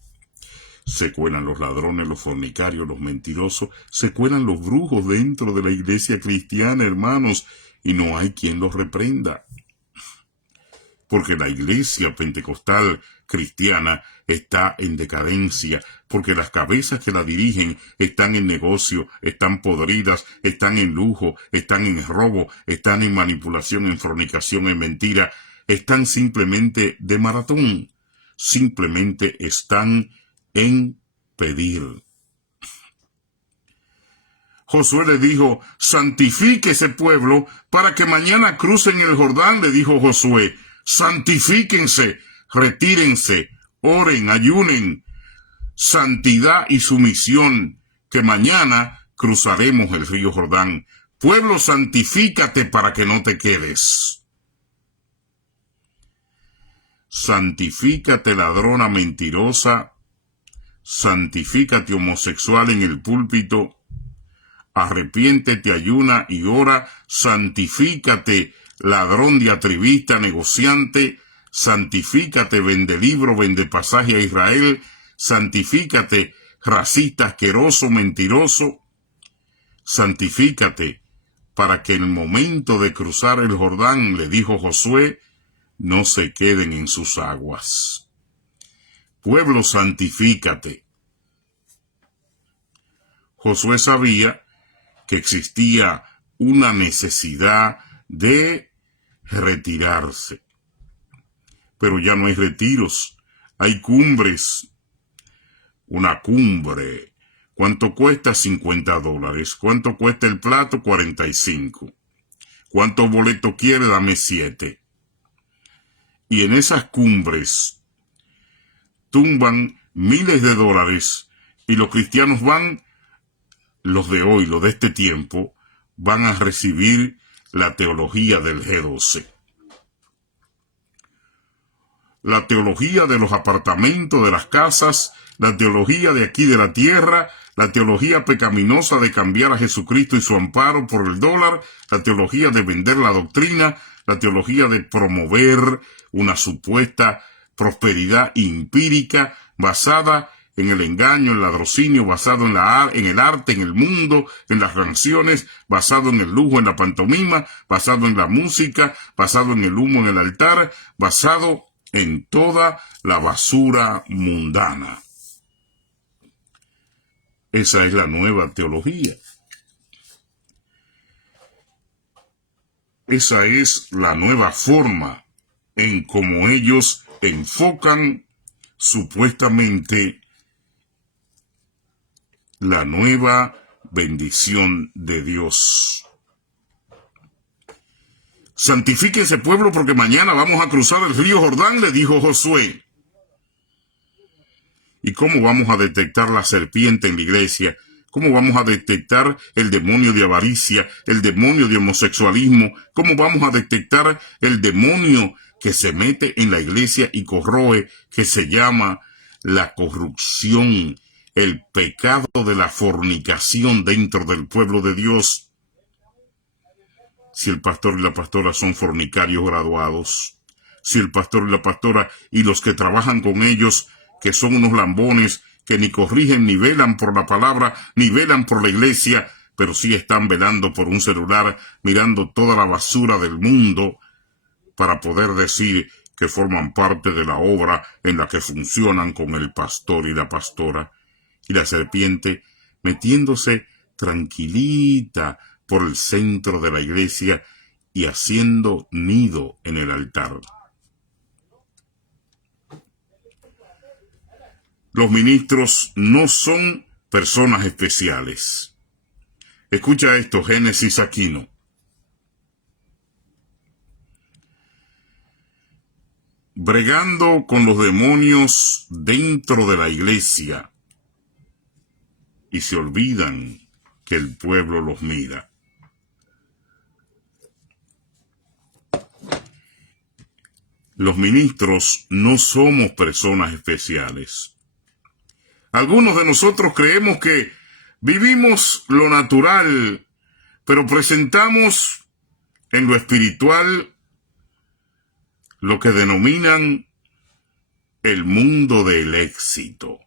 Se cuelan los ladrones, los fornicarios, los mentirosos, se cuelan los brujos dentro de la iglesia cristiana, hermanos, y no hay quien los reprenda. Porque la iglesia pentecostal cristiana está en decadencia, porque las cabezas que la dirigen están en negocio, están podridas, están en lujo, están en robo, están en manipulación, en fornicación, en mentira, están simplemente de maratón, simplemente están en pedir. Josué le dijo, santifique ese pueblo para que mañana crucen el Jordán, le dijo Josué. Santifíquense, retírense, oren, ayunen, santidad y sumisión, que mañana cruzaremos el río Jordán. Pueblo, santifícate para que no te quedes. Santifícate, ladrona mentirosa. Santifícate, homosexual en el púlpito. Arrepiéntete, ayuna y ora. Santifícate, ladrón, diatribista, negociante. Santifícate, vende libro, vende pasaje a Israel. Santifícate, racista, asqueroso, mentiroso. Santifícate, para que en el momento de cruzar el Jordán, le dijo Josué, no se queden en sus aguas. Pueblo, santifícate. Josué sabía que existía una necesidad de retirarse. Pero ya no hay retiros, hay cumbres. Una cumbre. ¿Cuánto cuesta? $50. ¿Cuánto cuesta el plato? 45. ¿Cuántos boletos quiere? Dame 7. Y en esas cumbres tumban miles de dólares y los cristianos van, los de hoy, los de este tiempo, van a recibir la teología del G12. La teología de los apartamentos, de las casas, la teología de aquí de la tierra, la teología pecaminosa de cambiar a Jesucristo y su amparo por el dólar, la teología de vender la doctrina, la teología de promover una supuesta prosperidad empírica basada en el engaño, el ladrocinio, basado en el arte, en el mundo, en las canciones, basado en el lujo, en la pantomima, basado en la música, basado en el humo en el altar, basado en toda la basura mundana. Esa es la nueva teología. Esa es la nueva forma en cómo ellos enfocan supuestamente la nueva bendición de Dios. Santifique ese pueblo porque mañana vamos a cruzar el río Jordán, le dijo Josué. ¿Y cómo vamos a detectar la serpiente en la iglesia? ¿Cómo vamos a detectar el demonio de avaricia, el demonio de homosexualismo? ¿Cómo vamos a detectar el demonio que se mete en la iglesia y corroe, que se llama la corrupción, el pecado de la fornicación dentro del pueblo de Dios? Si el pastor y la pastora son fornicarios graduados, si el pastor y la pastora y los que trabajan con ellos que son unos lambones que ni corrigen ni velan por la palabra, ni velan por la iglesia, pero sí están velando por un celular, mirando toda la basura del mundo para poder decir que forman parte de la obra en la que funcionan con el pastor y la pastora. Y la serpiente metiéndose tranquilita por el centro de la iglesia y haciendo nido en el altar. Los ministros no son personas especiales. Escucha esto, Génesis Aquino. Bregando con los demonios dentro de la iglesia y se olvidan que el pueblo los mira. Los ministros no somos personas especiales. Algunos de nosotros creemos que vivimos lo natural, pero presentamos en lo espiritual lo que denominan el mundo del éxito.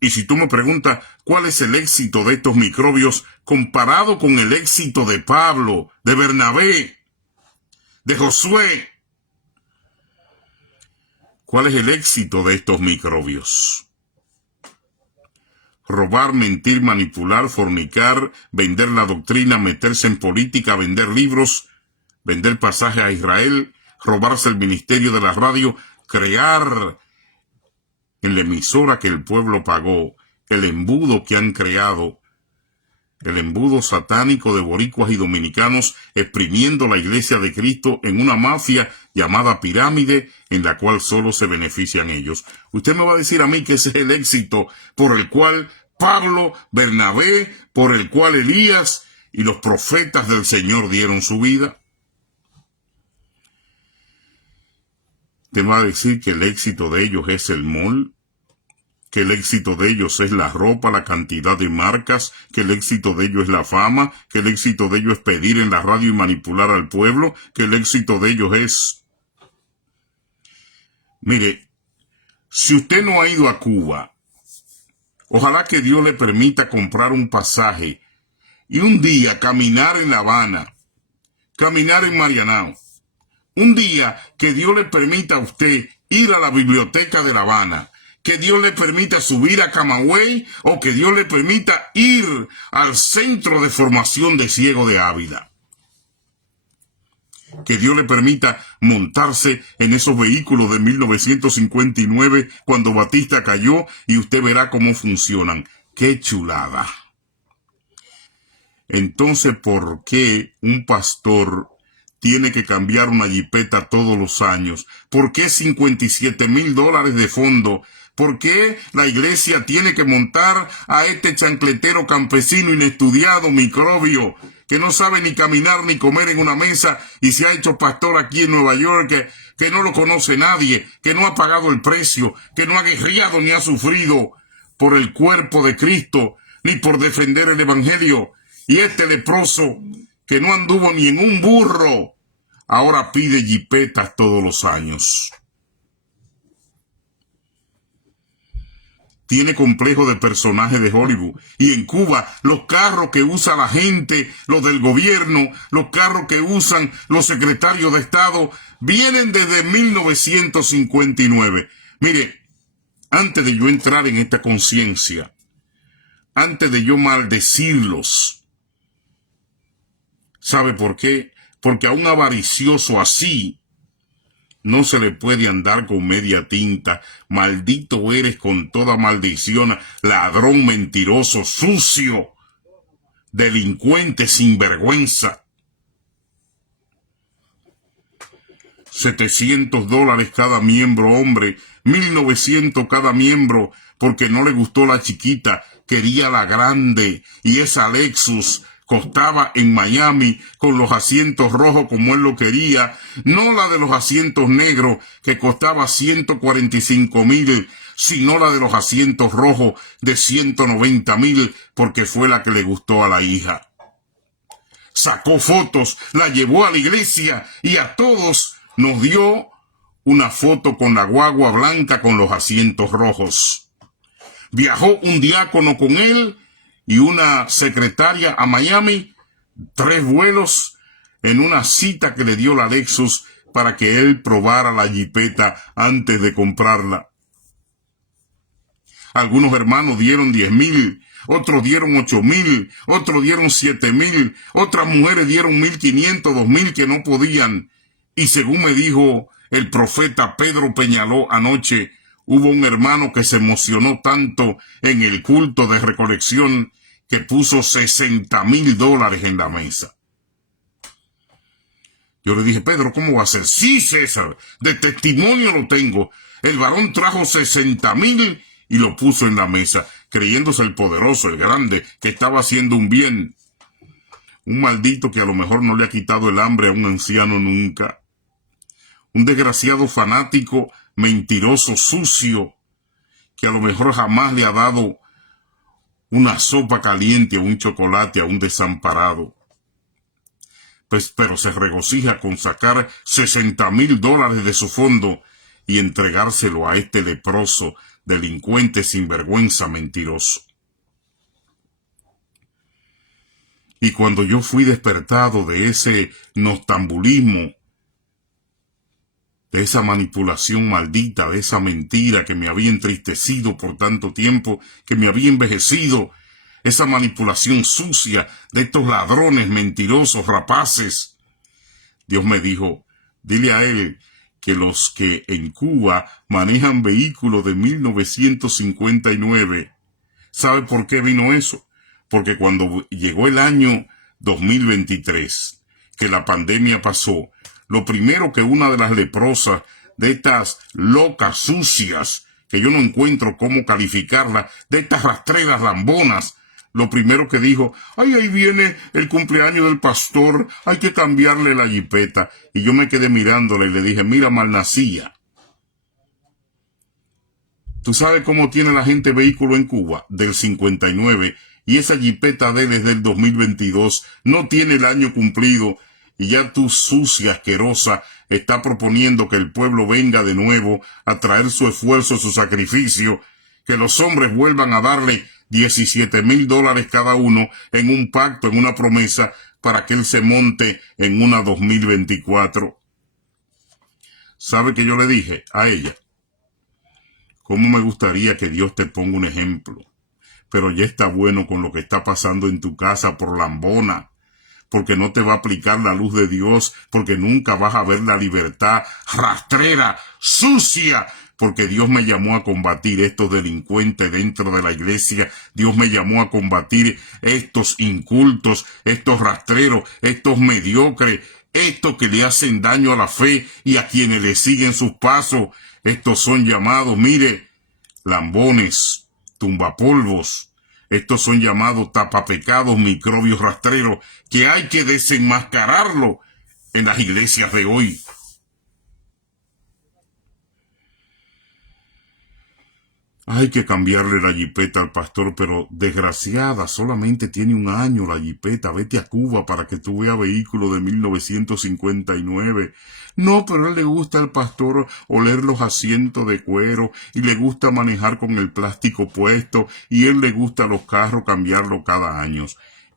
Y si tú me preguntas cuál es el éxito de estos microbios comparado con el éxito de Pablo, de Bernabé, de Josué, ¿cuál es el éxito de estos microbios? Robar, mentir, manipular, fornicar, vender la doctrina, meterse en política, vender libros, vender pasajes a Israel, robarse el ministerio de la radio, crear en la emisora que el pueblo pagó, el embudo que han creado, el embudo satánico de boricuas y dominicanos exprimiendo la iglesia de Cristo en una mafia llamada pirámide en la cual solo se benefician ellos. Usted me va a decir a mí que ese es el éxito por el cual Pablo, Bernabé, por el cual Elías y los profetas del Señor dieron su vida. ¿Te va a decir que el éxito de ellos es el mall? ¿Que el éxito de ellos es la ropa, la cantidad de marcas? ¿Que el éxito de ellos es la fama? ¿Que el éxito de ellos es pedir en la radio y manipular al pueblo? ¿Que el éxito de ellos es... Mire, si usted no ha ido a Cuba, ojalá que Dios le permita comprar un pasaje y un día caminar en La Habana, caminar en Marianao. Un día que Dios le permita a usted ir a la biblioteca de La Habana, que Dios le permita subir a Camagüey o que Dios le permita ir al Centro de Formación de Ciego de Ávila. Que Dios le permita montarse en esos vehículos de 1959 cuando Batista cayó y usted verá cómo funcionan. ¡Qué chulada! Entonces, ¿por qué un pastor tiene que cambiar una jipeta todos los años? ¿Por qué $57,000 de fondo? ¿Por qué la iglesia tiene que montar a este chancletero campesino inestudiado, microbio, que no sabe ni caminar ni comer en una mesa y se ha hecho pastor aquí en Nueva York, que no lo conoce nadie, que no ha pagado el precio, que no ha guerreado ni ha sufrido por el cuerpo de Cristo, ni por defender el evangelio? Y este leproso, que no anduvo ni en un burro, ahora pide jipetas todos los años. Tiene complejo de personaje de Hollywood. Y en Cuba, los carros que usa la gente, los del gobierno, los carros que usan los secretarios de Estado, vienen desde 1959. Mire, antes de yo entrar en esta conciencia, antes de yo maldecirlos, ¿sabe por qué? Porque a un avaricioso así no se le puede andar con media tinta. Maldito eres con toda maldición, ladrón, mentiroso, sucio, delincuente, sinvergüenza. $700 cada miembro, hombre, 1,900 cada miembro, porque no le gustó la chiquita, quería la grande, y esa Lexus costaba en Miami con los asientos rojos como él lo quería, no la de los asientos negros que costaba 145,000, sino la de los asientos rojos de 190,000 porque fue la que le gustó a la hija. Sacó fotos, la llevó a la iglesia y a todos nos dio una foto con la guagua blanca con los asientos rojos. Viajó un diácono con él y una secretaria a Miami, 3 vuelos en una cita que le dio la Lexus para que él probara la jipeta antes de comprarla. Algunos hermanos dieron 10,000, otros dieron 8,000, otros dieron 7,000, otras mujeres dieron 1,500, 2,000 que no podían. Y según me dijo el profeta Pedro Peñaló anoche, hubo un hermano que se emocionó tanto en el culto de recolección que puso $60,000 en la mesa. Yo le dije, Pedro, ¿cómo va a ser? Sí, César, de testimonio lo tengo. El varón trajo 60,000 y lo puso en la mesa, creyéndose el poderoso, el grande, que estaba haciendo un bien. Un maldito que a lo mejor no le ha quitado el hambre a un anciano nunca. Un desgraciado fanático, mentiroso, sucio, que a lo mejor jamás le ha dado una sopa caliente o un chocolate a un desamparado. Pues, pero se regocija con sacar $60,000 de su fondo y entregárselo a este leproso, delincuente, sinvergüenza, mentiroso. Y cuando yo fui despertado de ese noctambulismo, de esa manipulación maldita, de esa mentira que me había entristecido por tanto tiempo, que me había envejecido, esa manipulación sucia de estos ladrones mentirosos, rapaces, Dios me dijo, dile a él que los que en Cuba manejan vehículos de 1959, ¿sabe por qué vino eso? Porque cuando llegó el año 2023, que la pandemia pasó, lo primero que una de las leprosas, de estas locas sucias, que yo no encuentro cómo calificarla, de estas rastreras lambonas, lo primero que dijo, ay, ahí viene el cumpleaños del pastor, hay que cambiarle la jipeta. Y yo me quedé mirándola y le dije, mira, malnacía. ¿Tú sabes cómo tiene la gente vehículo en Cuba? Del 59. Y esa jipeta de él es del 2022. No tiene el año cumplido. Y ya tú, sucia, asquerosa, está proponiendo que el pueblo venga de nuevo a traer su esfuerzo, su sacrificio, que los hombres vuelvan a darle $17,000 cada uno en un pacto, en una promesa, para que él se monte en una 2024. ¿Sabe qué yo le dije a ella? ¿Cómo me gustaría que Dios te ponga un ejemplo? Pero ya está bueno con lo que está pasando en tu casa por lambona, porque no te va a aplicar la luz de Dios, porque nunca vas a ver la libertad, rastrera, sucia, porque Dios me llamó a combatir estos delincuentes dentro de la iglesia. Dios me llamó a combatir estos incultos, estos rastreros, estos mediocres, estos que le hacen daño a la fe y a quienes le siguen sus pasos. Estos son llamados, mire, lambones, tumbapolvos. Estos son llamados tapapecados, microbios rastreros, que hay que desenmascararlo en las iglesias de hoy. Hay que cambiarle la jipeta al pastor, pero desgraciada, solamente tiene 1 año la jipeta. Vete a Cuba para que tú veas vehículo de 1959. No, pero a él le gusta al pastor oler los asientos de cuero y le gusta manejar con el plástico puesto y él le gusta los carros cambiarlo cada año.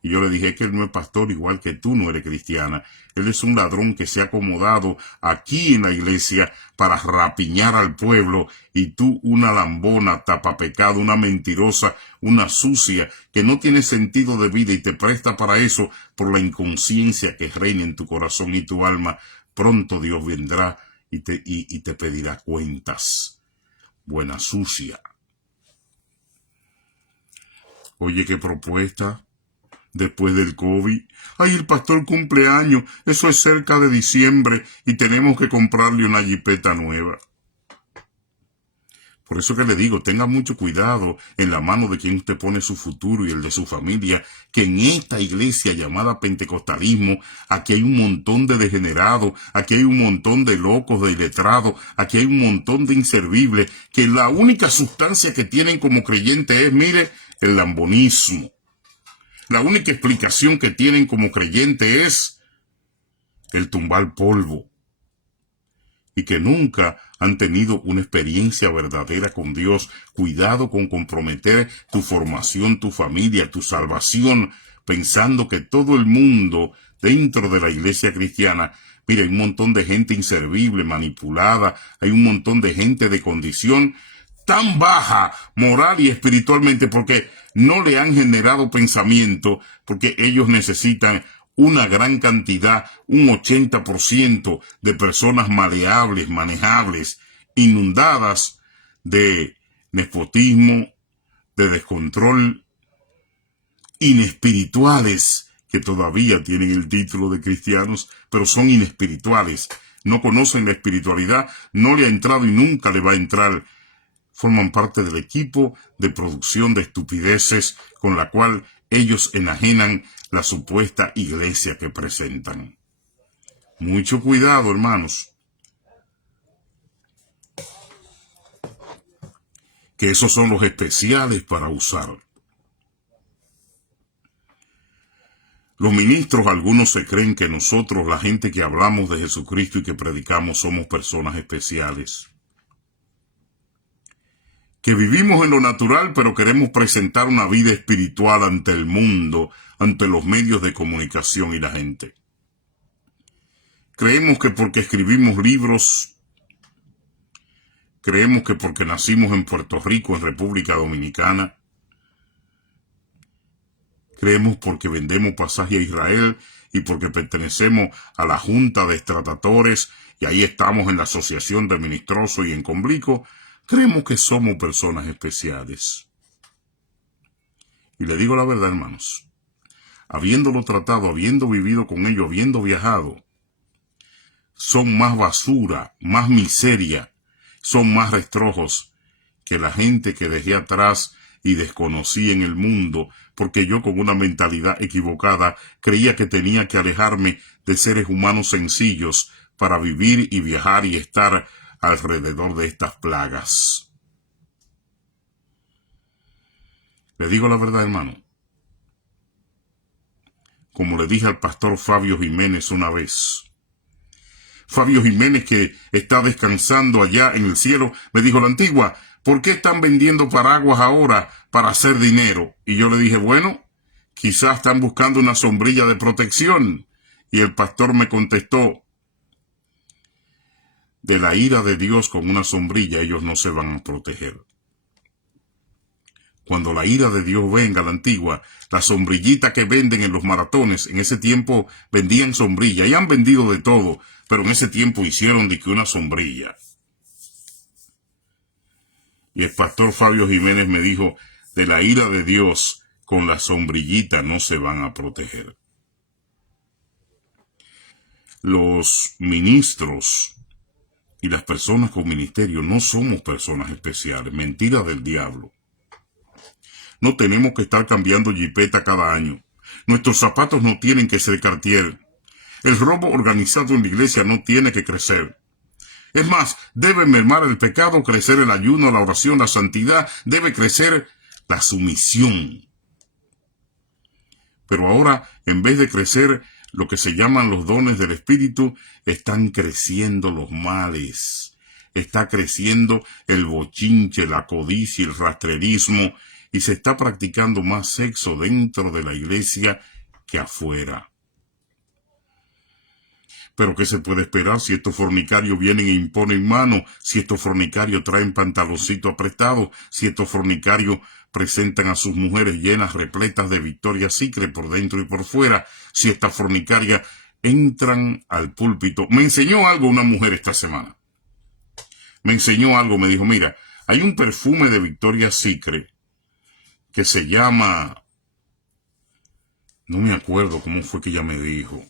Y yo le dije que él no es pastor, igual que tú no eres cristiana. Él es un ladrón que se ha acomodado aquí en la iglesia para rapiñar al pueblo, y tú una lambona, tapapecado, una mentirosa, una sucia, que no tiene sentido de vida y te presta para eso por la inconsciencia que reina en tu corazón y tu alma. Pronto Dios vendrá y te pedirá cuentas. Buena sucia. Oye, qué propuesta. Después del COVID, ay, el pastor cumpleaños, eso es cerca de diciembre y tenemos que comprarle una jipeta nueva. Por eso que le digo, tenga mucho cuidado en la mano de quien usted pone su futuro y el de su familia, que en esta iglesia llamada pentecostalismo, aquí hay un montón de degenerados, aquí hay un montón de locos, de iletrados, aquí hay un montón de inservibles, que la única sustancia que tienen como creyentes es, mire, el lambonismo. La única explicación que tienen como creyente es el tumbar polvo. y que nunca han tenido una experiencia verdadera con Dios. Cuidado con comprometer tu formación, tu familia, tu salvación, pensando que todo el mundo dentro de la iglesia cristiana, mira, hay un montón de gente inservible, manipulada, hay un montón de gente de condición tan baja moral y espiritualmente porque no le han generado pensamiento, porque ellos necesitan una gran cantidad, un 80% de personas maleables, manejables, inundadas de nepotismo, de descontrol, inespirituales, que todavía tienen el título de cristianos, pero son inespirituales, no conocen la espiritualidad, no le ha entrado y nunca le va a entrar. Forman parte del equipo de producción de estupideces con la cual ellos enajenan la supuesta iglesia que presentan. Mucho cuidado, hermanos, que esos son los especiales para usar. Los ministros, algunos se creen que nosotros, la gente que hablamos de Jesucristo y que predicamos, somos personas especiales. Que vivimos en lo natural, pero queremos presentar una vida espiritual ante el mundo, ante los medios de comunicación y la gente. Creemos que porque escribimos libros, creemos que porque nacimos en Puerto Rico, en República Dominicana, creemos porque vendemos pasaje a Israel y porque pertenecemos a la Junta de Extratadores y ahí estamos en la Asociación de Ministrosos y en Comblico, creemos que somos personas especiales. Y le digo la verdad, hermanos, habiéndolo tratado, habiendo vivido con ellos, habiendo viajado, son más basura, más miseria, son más rastrojos que la gente que dejé atrás y desconocí en el mundo, porque yo con una mentalidad equivocada creía que tenía que alejarme de seres humanos sencillos para vivir y viajar y estar alrededor de estas plagas. Le digo la verdad, hermano. Como le dije al pastor Fabio Jiménez una vez, Fabio Jiménez, que está descansando allá en el cielo, me dijo: la Antigua, ¿por qué están vendiendo paraguas ahora para hacer dinero? Y yo le dije: bueno, quizás están buscando una sombrilla de protección. Y el pastor me contestó: de la ira de Dios con una sombrilla ellos no se van a proteger. Cuando la ira de Dios venga, la Antigua, la sombrillita que venden en los maratones, en ese tiempo vendían sombrilla y han vendido de todo, pero en ese tiempo hicieron de que una sombrilla. Y el pastor Fabio Jiménez me dijo: de la ira de Dios con la sombrillita no se van a proteger. Los ministros y las personas con ministerio no somos personas especiales. Mentira del diablo. No tenemos que estar cambiando jipeta cada año. Nuestros zapatos no tienen que ser Cartier. El robo organizado en la iglesia no tiene que crecer. Es más, debe mermar el pecado, crecer el ayuno, la oración, la santidad, debe crecer la sumisión. Pero ahora, en vez de crecer lo que se llaman los dones del Espíritu, están creciendo los males. Está creciendo el bochinche, la codicia, el rastrerismo, y se está practicando más sexo dentro de la iglesia que afuera. Pero ¿qué se puede esperar si estos fornicarios vienen e imponen mano? Si estos fornicarios traen pantaloncito apretado, si estos fornicarios presentan a sus mujeres llenas, repletas de Victoria's Secret por dentro y por fuera, si estas fornicarias entran al púlpito. Me enseñó algo una mujer esta semana. Me enseñó algo, me dijo: mira, hay un perfume de Victoria's Secret que se llama, no me acuerdo cómo fue que ella me dijo.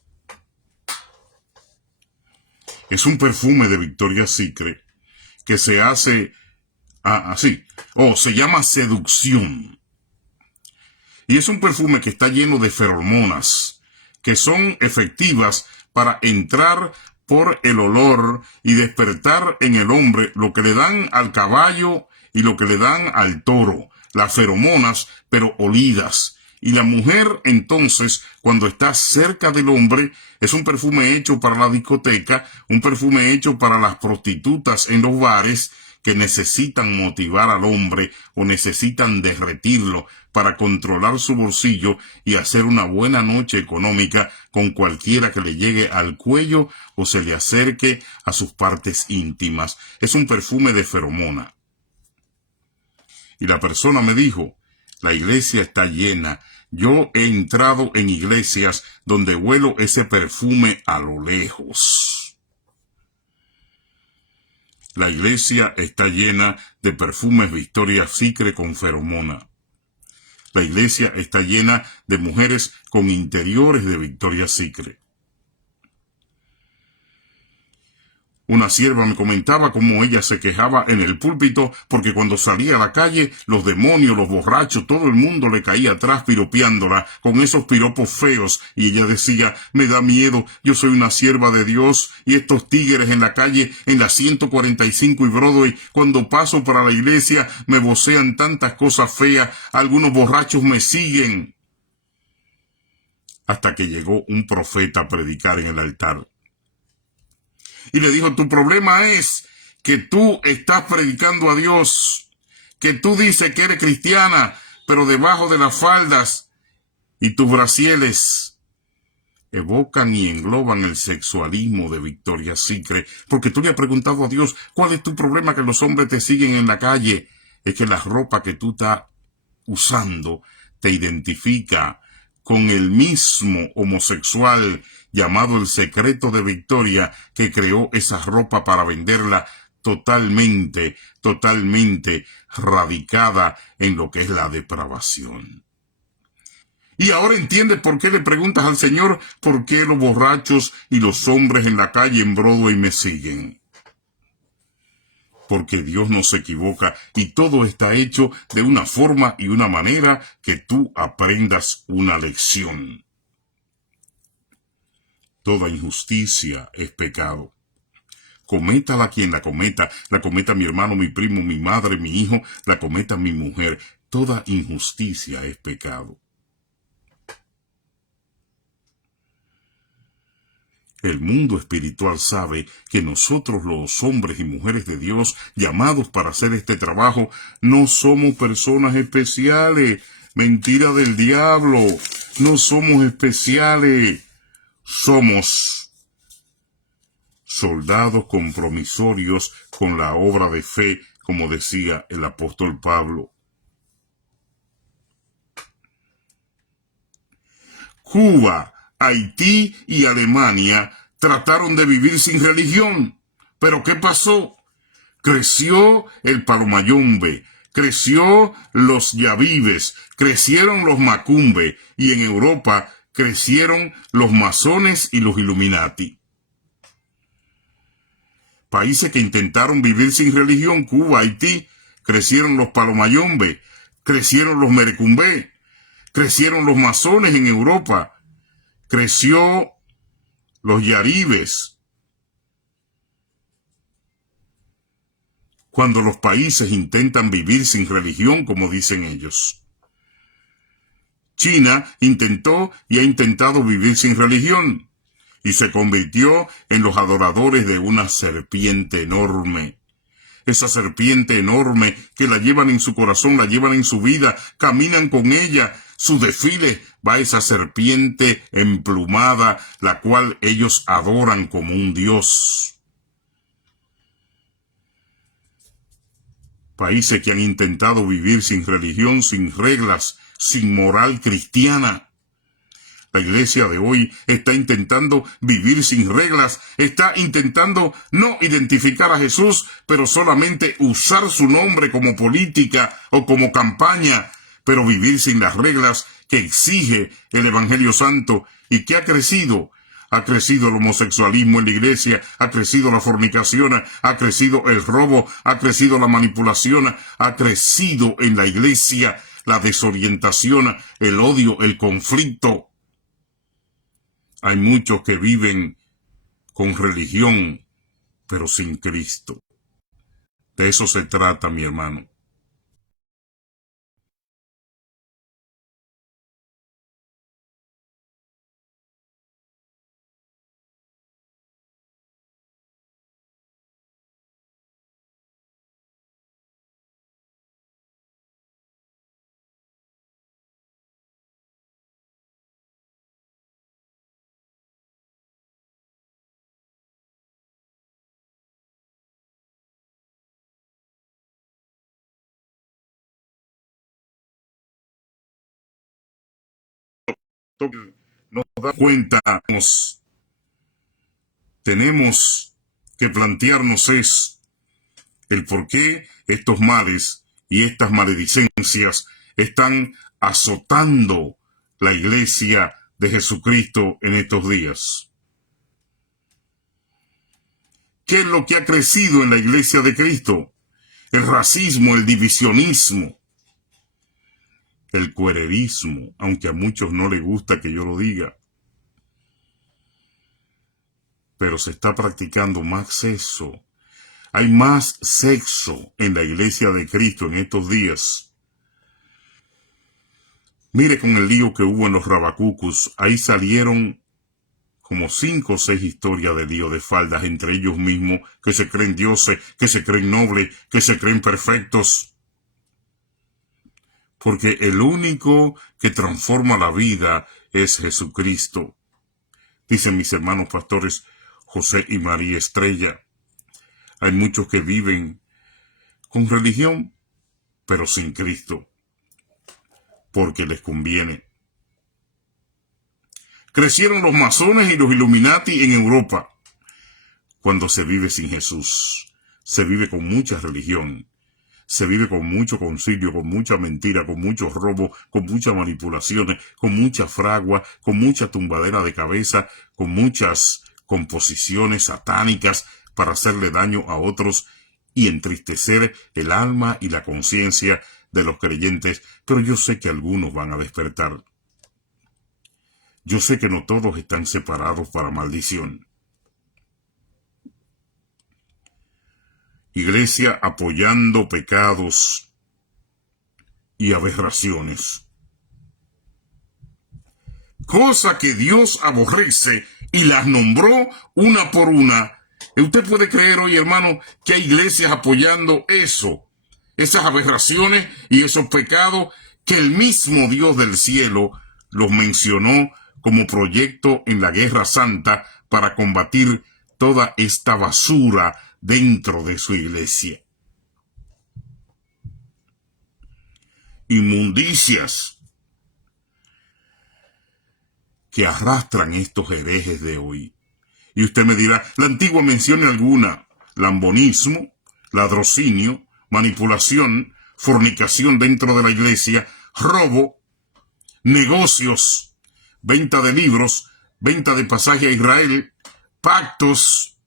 Es un perfume de Victoria's Secret que se hace así. Se llama Seducción. Y es un perfume que está lleno de feromonas que son efectivas para entrar por el olor y despertar en el hombre lo que le dan al caballo y lo que le dan al toro. Las feromonas, pero olidas. Y la mujer, entonces, cuando está cerca del hombre, es un perfume hecho para la discoteca, un perfume hecho para las prostitutas en los bares, que necesitan motivar al hombre o necesitan derretirlo para controlar su bolsillo y hacer una buena noche económica con cualquiera que le llegue al cuello o se le acerque a sus partes íntimas. Es un perfume de feromona. Y la persona me dijo, la iglesia está llena. Yo he entrado en iglesias donde huelo ese perfume a lo lejos. La iglesia está llena de perfumes Victoria's Secret con feromona. La iglesia está llena de mujeres con interiores de Victoria's Secret. Una sierva me comentaba cómo ella se quejaba en el púlpito porque cuando salía a la calle, los demonios, los borrachos, todo el mundo le caía atrás piropeándola con esos piropos feos y ella decía, me da miedo, yo soy una sierva de Dios y estos tigres en la calle, en la 145 y Broadway, cuando paso para la iglesia me vocean tantas cosas feas, algunos borrachos me siguen. Hasta que llegó un profeta a predicar en el altar. Y le dijo, tu problema es que tú estás predicando a Dios, que tú dices que eres cristiana, pero debajo de las faldas y tus brasieles evocan y engloban el sexualismo de Victoria's Secret, porque tú le has preguntado a Dios, ¿cuál es tu problema que los hombres te siguen en la calle? Es que la ropa que tú estás usando te identifica con el mismo homosexual llamado el Secreto de Victoria, que creó esa ropa para venderla totalmente radicada en lo que es la depravación. Y ahora entiendes por qué le preguntas al Señor por qué los borrachos y los hombres en la calle en Broadway me siguen. Porque Dios no se equivoca y todo está hecho de una forma y una manera que tú aprendas una lección. Toda injusticia es pecado. Cométala quien la cometa mi hermano, mi primo, mi madre, mi hijo, la cometa mi mujer. Toda injusticia es pecado. El mundo espiritual sabe que nosotros los hombres y mujeres de Dios, llamados para hacer este trabajo, no somos personas especiales. Mentira del diablo. No somos especiales. Somos soldados compromisorios con la obra de fe, como decía el apóstol Pablo. Cuba, Haití y Alemania trataron de vivir sin religión. ¿Pero qué pasó? Creció el palomayombe, creció los yavives, crecieron los macumbe y en Europa crecieron los masones y los Illuminati. Países que intentaron vivir sin religión, Cuba, Haití, crecieron los palomayombe, crecieron los merecumbé, crecieron los masones en Europa, creció los yaribes. Cuando los países intentan vivir sin religión, como dicen ellos. China intentó y ha intentado vivir sin religión y se convirtió en los adoradores de una serpiente enorme. Esa serpiente enorme que la llevan en su corazón, la llevan en su vida, caminan con ella, su desfile va esa serpiente emplumada, la cual ellos adoran como un dios. Países que han intentado vivir sin religión, sin reglas, sin moral cristiana. La iglesia de hoy está intentando vivir sin reglas, está intentando no identificar a Jesús, pero solamente usar su nombre como política o como campaña, pero vivir sin las reglas que exige el Evangelio Santo. ¿Y qué ha crecido? Ha crecido el homosexualismo en la iglesia, ha crecido la fornicación, ha crecido el robo, ha crecido la manipulación, ha crecido en la iglesia la desorientación, el odio, el conflicto. Hay muchos que viven con religión, pero sin Cristo. De eso se trata, mi hermano. nos da cuenta, tenemos que plantearnos es el por qué estos males y estas maledicencias están azotando la iglesia de Jesucristo en estos días. ¿Qué es lo que ha crecido en la iglesia de Cristo? El racismo, el divisionismo, el cuererismo, aunque a muchos no les gusta que yo lo diga. Pero se está practicando más eso. Hay más sexo en la iglesia de Cristo en estos días. Mire con el lío que hubo en los Rabacucus, ahí salieron como 5 o 6 historias de lío de faldas entre ellos mismos, que se creen dioses, que se creen nobles, que se creen perfectos. Porque el único que transforma la vida es Jesucristo. Dicen mis hermanos pastores José y María Estrella. Hay muchos que viven con religión, pero sin Cristo, porque les conviene. Crecieron los masones y los Illuminati en Europa. Cuando se vive sin Jesús, se vive con mucha religión, se vive con mucho concilio, con mucha mentira, con muchos robos, con muchas manipulaciones, con mucha fragua, con mucha tumbadera de cabeza, con muchas composiciones satánicas para hacerle daño a otros y entristecer el alma y la conciencia de los creyentes. Pero yo sé que algunos van a despertar. Yo sé que no todos están separados para maldición. Iglesia apoyando pecados y aberraciones. Cosa que Dios aborrece y las nombró una por una. Usted puede creer hoy, hermano, que hay iglesias apoyando eso, esas aberraciones y esos pecados que el mismo Dios del cielo los mencionó como proyecto en la Guerra Santa para combatir toda esta basura dentro de su iglesia. Inmundicias que arrastran estos herejes de hoy. Y usted me dirá, la antigua mencione alguna: lambonismo, ladrocinio, manipulación, fornicación dentro de la iglesia, robo, negocios, venta de libros, venta de pasaje a Israel, pactos,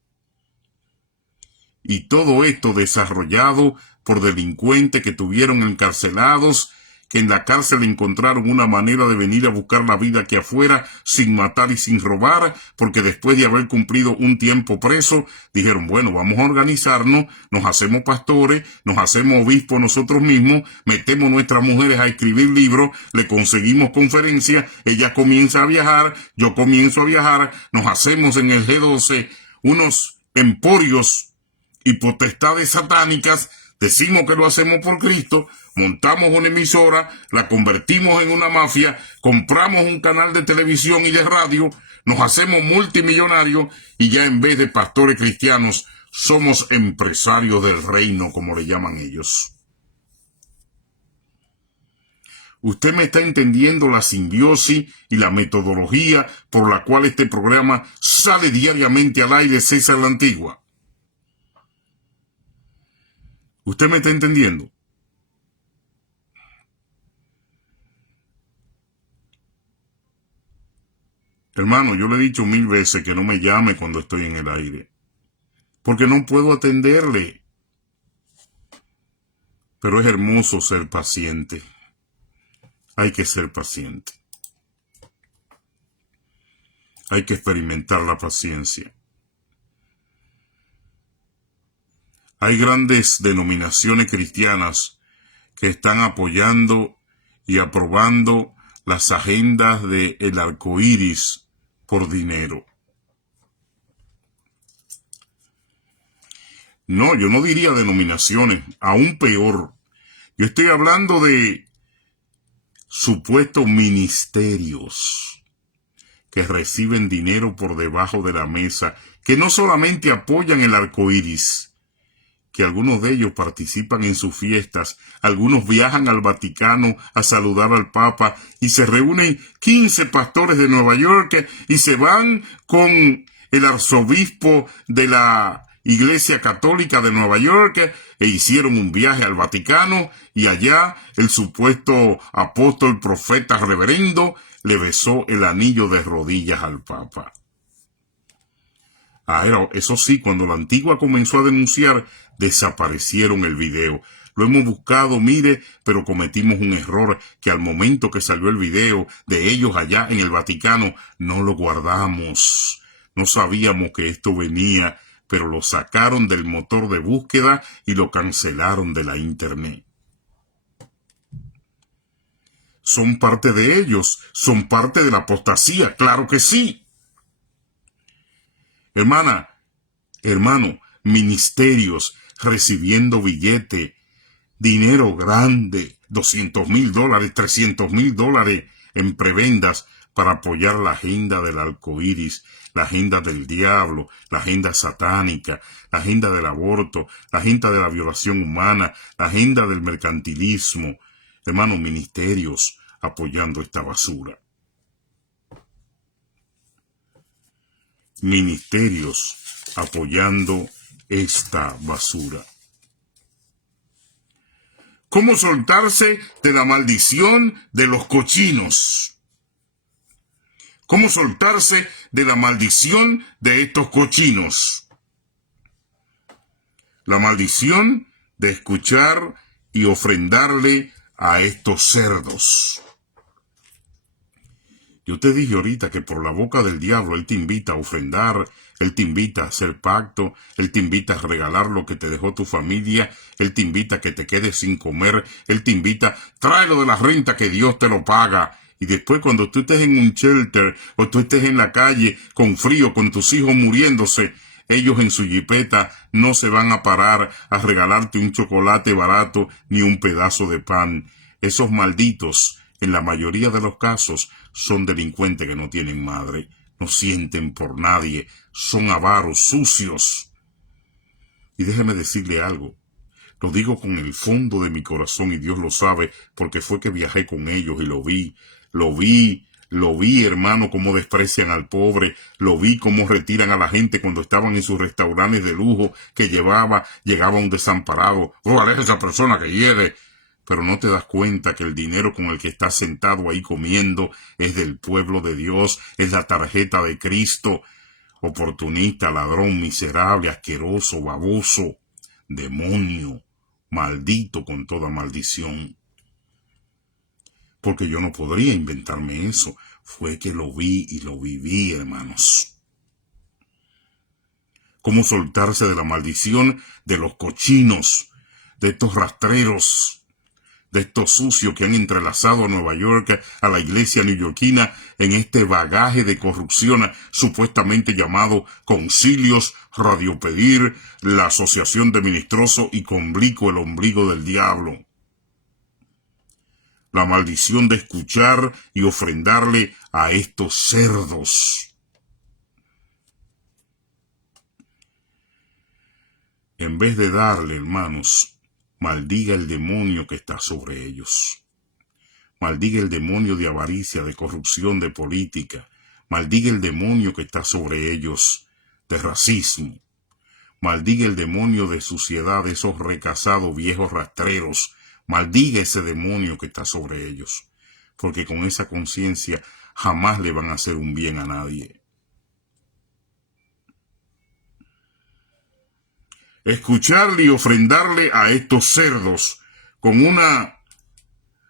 y todo esto desarrollado por delincuentes que tuvieron encarcelados, que en la cárcel encontraron una manera de venir a buscar la vida aquí afuera sin matar y sin robar, porque después de haber cumplido un tiempo preso, dijeron, bueno, vamos a organizarnos, nos hacemos pastores, nos hacemos obispos nosotros mismos, metemos nuestras mujeres a escribir libros, le conseguimos conferencias, ella comienza a viajar, yo comienzo a viajar, nos hacemos en el G12 unos emporios y potestades satánicas, decimos que lo hacemos por Cristo, montamos una emisora, la convertimos en una mafia, compramos un canal de televisión y de radio, nos hacemos multimillonarios y ya en vez de pastores cristianos somos empresarios del reino, como le llaman ellos. Usted me está entendiendo la simbiosis y la metodología por la cual este programa sale diariamente al aire, César la Antigua. ¿Usted me está entendiendo? Hermano, yo le he dicho 1000 veces que no me llame cuando estoy en el aire, porque no puedo atenderle. Pero es hermoso ser paciente. Hay que ser paciente. Hay que experimentar la paciencia. Hay grandes denominaciones cristianas que están apoyando y aprobando las agendas del arco iris por dinero. No, yo no diría denominaciones, aún peor. Yo estoy hablando de supuestos ministerios que reciben dinero por debajo de la mesa, que no solamente apoyan el arco iris, que algunos de ellos participan en sus fiestas, algunos viajan al Vaticano a saludar al Papa y se reúnen 15 pastores de Nueva York y se van con el arzobispo de la Iglesia Católica de Nueva York e hicieron un viaje al Vaticano y allá el supuesto apóstol, profeta, reverendo le besó el anillo de rodillas al Papa. Eso sí, cuando la Antigua comenzó a denunciar, desaparecieron el video. Lo hemos buscado, mire, pero cometimos un error que al momento que salió el video de ellos allá en el Vaticano, no lo guardamos. No sabíamos que esto venía, pero lo sacaron del motor de búsqueda y lo cancelaron de la internet. Son parte de ellos, son parte de la apostasía, claro que sí. Hermano, ministerios recibiendo billete, dinero grande, $200,000, $300,000 en prebendas para apoyar la agenda del arcoíris, la agenda del diablo, la agenda satánica, la agenda del aborto, la agenda de la violación humana, la agenda del mercantilismo. Hermano, ministerios apoyando esta basura. Ministerios apoyando esta basura. ¿Cómo soltarse de la maldición de los cochinos? ¿Cómo soltarse de la maldición de estos cochinos? La maldición de escuchar y ofrendarle a estos cerdos. Yo te dije ahorita que por la boca del diablo él te invita a ofrendar, él te invita a hacer pacto, él te invita a regalar lo que te dejó tu familia, él te invita a que te quedes sin comer, él te invita, tráelo de la renta que Dios te lo paga. Y después cuando tú estés en un shelter o tú estés en la calle con frío, con tus hijos muriéndose, ellos en su jipeta no se van a parar a regalarte un chocolate barato ni un pedazo de pan. Esos malditos, en la mayoría de los casos, son delincuentes que no tienen madre, no sienten por nadie, son avaros, sucios. Y déjeme decirle algo, lo digo con el fondo de mi corazón y Dios lo sabe, porque fue que viajé con ellos y lo vi, hermano, cómo desprecian al pobre, lo vi cómo retiran a la gente cuando estaban en sus restaurantes de lujo, que llegaba un desamparado, aleja esa persona que llegue. Pero no te das cuenta que el dinero con el que estás sentado ahí comiendo es del pueblo de Dios, es la tarjeta de Cristo. Oportunista, ladrón, miserable, asqueroso, baboso, demonio, maldito con toda maldición. Porque yo no podría inventarme eso. Fue que lo vi y lo viví, hermanos. Cómo soltarse de la maldición de los cochinos, de estos rastreros, de estos sucios que han entrelazado a Nueva York, a la iglesia neoyorquina, en este bagaje de corrupción supuestamente llamado Concilios, Radio Pedir, la Asociación de Ministrosos y Comblico, el ombligo del diablo. La maldición de escuchar y ofrendarle a estos cerdos. En vez de darle, hermanos, maldiga el demonio que está sobre ellos. Maldiga el demonio de avaricia, de corrupción, de política. Maldiga el demonio que está sobre ellos, de racismo. Maldiga el demonio de suciedad, de esos recasados viejos rastreros. Maldiga ese demonio que está sobre ellos. Porque con esa conciencia jamás le van a hacer un bien a nadie. Escucharle y ofrendarle a estos cerdos con una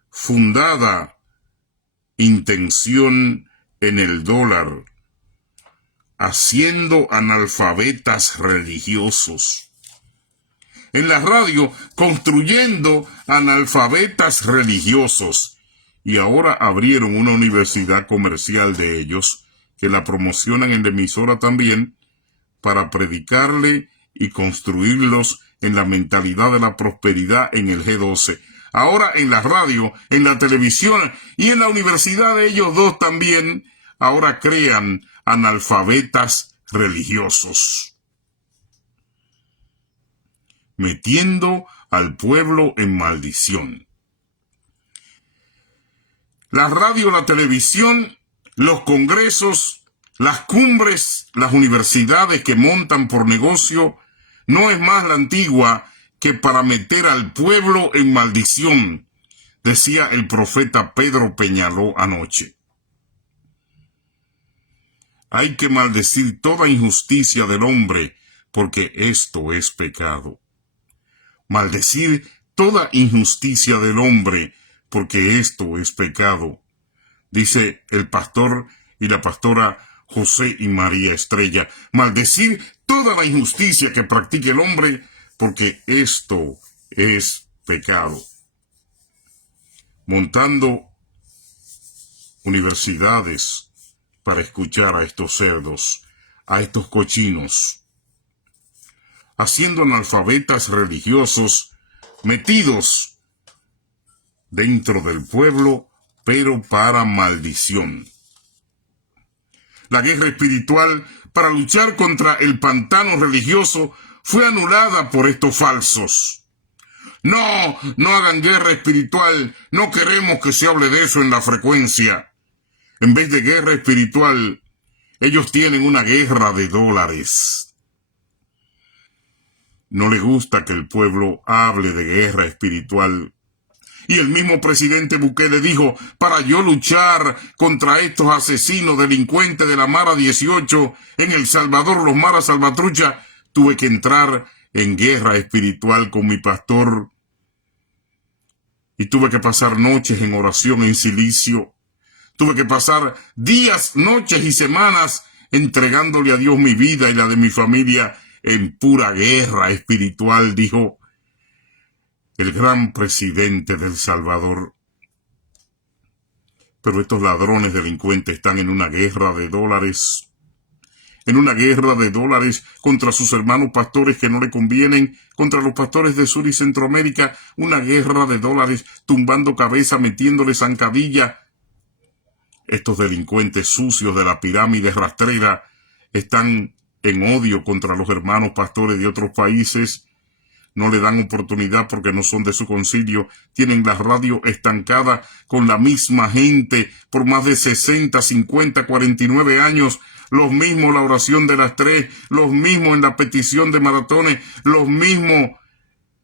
fundada intención en el dólar, haciendo analfabetas religiosos. En la radio, construyendo analfabetas religiosos. Y ahora abrieron una universidad comercial de ellos, que la promocionan en la emisora también, para predicarle y construirlos en la mentalidad de la prosperidad en el G12. Ahora en la radio, en la televisión y en la universidad de ellos dos también, ahora crean analfabetas religiosos. metiendo al pueblo en maldición. La radio, la televisión, los congresos, las cumbres, las universidades que montan por negocio, no es más la antigua que para meter al pueblo en maldición, decía el profeta Pedro Peñaló anoche. Hay que maldecir toda injusticia del hombre, porque esto es pecado. Maldecir toda injusticia del hombre, porque esto es pecado, dice el pastor y la pastora José y María Estrella. Maldecir toda la injusticia que practique el hombre, porque esto es pecado. Montando universidades para escuchar a estos cerdos, a estos cochinos, haciendo analfabetas religiosos metidos dentro del pueblo, pero para maldición. La guerra espiritual para luchar contra el pantano religioso fue anulada por estos falsos. No, no hagan guerra espiritual, no queremos que se hable de eso en la frecuencia. En vez de guerra espiritual, ellos tienen una guerra de dólares. No le gusta que el pueblo hable de guerra espiritual. Y el mismo presidente Bukele dijo, para yo luchar contra estos asesinos delincuentes de la Mara 18 en El Salvador, los Mara Salvatrucha, tuve que entrar en guerra espiritual con mi pastor. Y tuve que pasar noches en oración en silicio. Tuve que pasar días, noches y semanas entregándole a Dios mi vida y la de mi familia en pura guerra espiritual, dijo el gran presidente de El Salvador. Pero estos ladrones delincuentes están en una guerra de dólares. En una guerra de dólares contra sus hermanos pastores que no le convienen, contra los pastores de Sur y Centroamérica, una guerra de dólares, tumbando cabeza, metiéndole zancadilla. Estos delincuentes sucios de la pirámide rastrera están en odio contra los hermanos pastores de otros países. No le dan oportunidad porque no son de su concilio. Tienen la radio estancada con la misma gente por más de 60, 50, 49 años. Los mismos la oración de las 3, los mismos en la petición de maratones, los mismos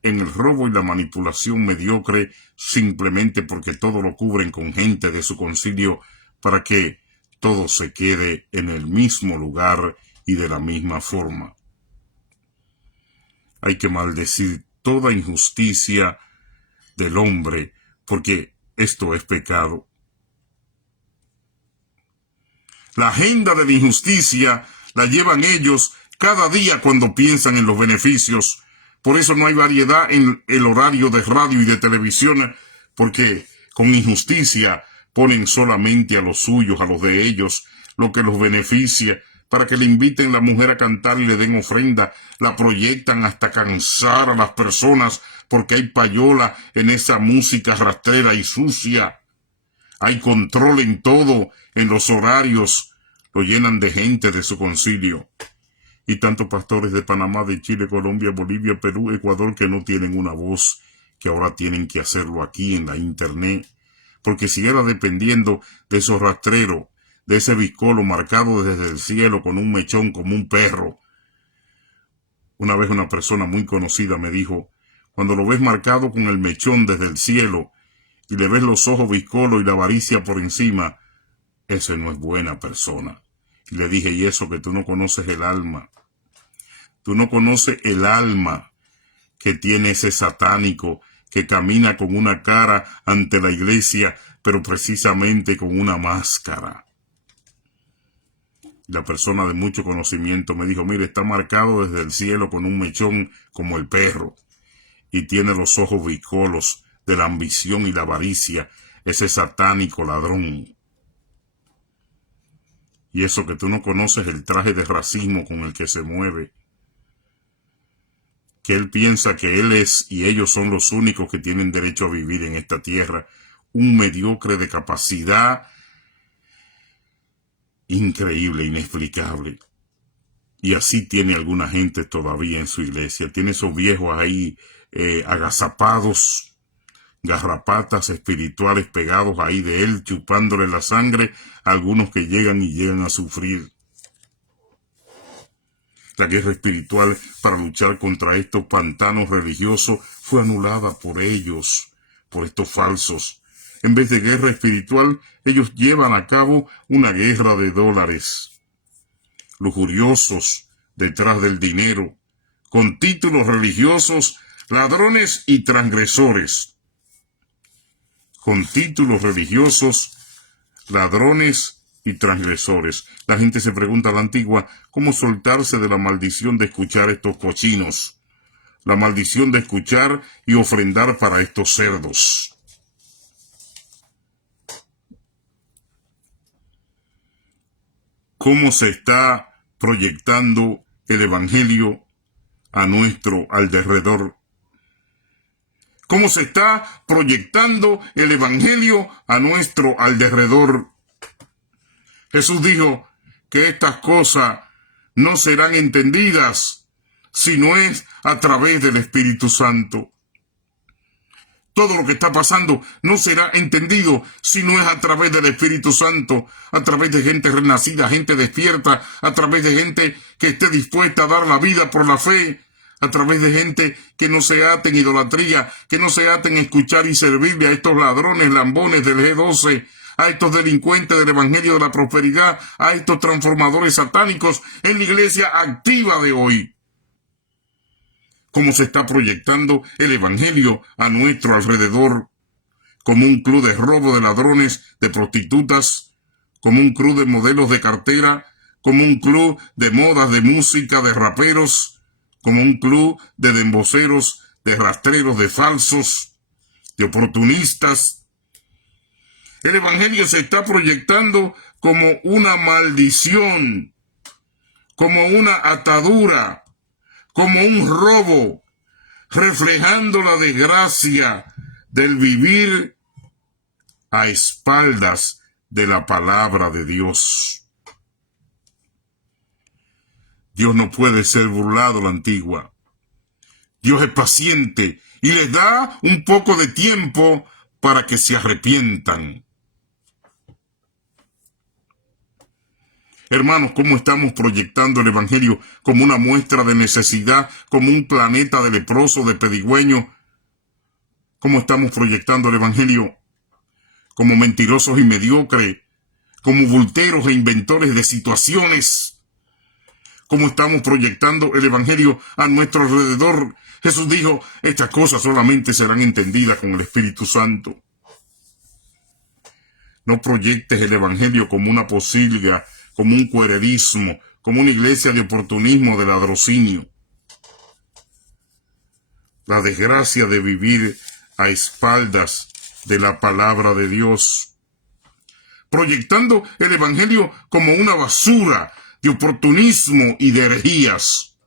en el robo y la manipulación mediocre, simplemente porque todo lo cubren con gente de su concilio para que todo se quede en el mismo lugar y de la misma forma. Hay que maldecir toda injusticia del hombre, porque esto es pecado. La agenda de la injusticia la llevan ellos cada día cuando piensan en los beneficios. Por eso no hay variedad en el horario de radio y de televisión, porque con injusticia ponen solamente a los suyos, a los de ellos, lo que los beneficia, para que le inviten la mujer a cantar y le den ofrenda. La proyectan hasta cansar a las personas, porque hay payola en esa música rastrera y sucia. Hay control en todo, en los horarios. Lo llenan de gente de su concilio. Y tantos pastores de Panamá, de Chile, Colombia, Bolivia, Perú, Ecuador, que no tienen una voz, que ahora tienen que hacerlo aquí en la internet. Porque si era dependiendo de esos rastreros, de ese biscolo marcado desde el cielo con un mechón como un perro. Una vez una persona muy conocida me dijo, cuando lo ves marcado con el mechón desde el cielo y le ves los ojos biscolo y la avaricia por encima, ese no es buena persona. Y le dije, y eso que tú no conoces el alma. Tú no conoces el alma que tiene ese satánico que camina con una cara ante la iglesia, pero precisamente con una máscara. La persona de mucho conocimiento me dijo, mire, está marcado desde el cielo con un mechón como el perro y tiene los ojos bicolos de la ambición y la avaricia, ese satánico ladrón. Y eso que tú no conoces el traje de racismo con el que se mueve, que él piensa que él es y ellos son los únicos que tienen derecho a vivir en esta tierra, un mediocre de capacidad increíble, inexplicable. Y así tiene alguna gente todavía en su iglesia. Tiene esos viejos ahí agazapados, garrapatas espirituales pegados ahí de él, chupándole la sangre, algunos que llegan a sufrir. La guerra espiritual para luchar contra estos pantanos religiosos fue anulada por ellos, por estos falsos. En vez de guerra espiritual, ellos llevan a cabo una guerra de dólares. Lujuriosos detrás del dinero, con títulos religiosos, ladrones y transgresores. Con títulos religiosos, ladrones y transgresores. La gente se pregunta a la antigua cómo soltarse de la maldición de escuchar estos cochinos, la maldición de escuchar y ofrendar para estos cerdos. ¿Cómo se está proyectando el evangelio a nuestro alrededor? ¿Cómo se está proyectando el evangelio a nuestro alrededor? Jesús dijo que estas cosas no serán entendidas si no es a través del Espíritu Santo. Todo lo que está pasando no será entendido si no es a través del Espíritu Santo, a través de gente renacida, gente despierta, a través de gente que esté dispuesta a dar la vida por la fe, a través de gente que no se ate en idolatría, que no se ate en escuchar y servirle a estos ladrones, lambones del G12, a estos delincuentes del Evangelio de la Prosperidad, a estos transformadores satánicos en la iglesia activa de hoy. Cómo se está proyectando el evangelio a nuestro alrededor, como un club de robo de ladrones, de prostitutas, como un club de modelos de cartera, como un club de modas de música, de raperos, como un club de demboceros, de rastreros, de falsos, de oportunistas. El evangelio se está proyectando como una maldición, como una atadura, como un robo, reflejando la desgracia del vivir a espaldas de la palabra de Dios. Dios no puede ser burlado, la antigua. Dios es paciente y les da un poco de tiempo para que se arrepientan. Hermanos, ¿cómo estamos proyectando el evangelio como una muestra de necesidad, como un planeta de leproso, de pedigüeño? ¿Cómo estamos proyectando el evangelio como mentirosos y mediocres, como bulteros e inventores de situaciones? ¿Cómo estamos proyectando el evangelio a nuestro alrededor? Jesús dijo, estas cosas solamente serán entendidas con el Espíritu Santo. No proyectes el evangelio como una posilga, como un cuererismo, como una iglesia de oportunismo, de ladrocinio. La desgracia de vivir a espaldas de la palabra de Dios. Proyectando el evangelio como una basura de oportunismo y de herejías.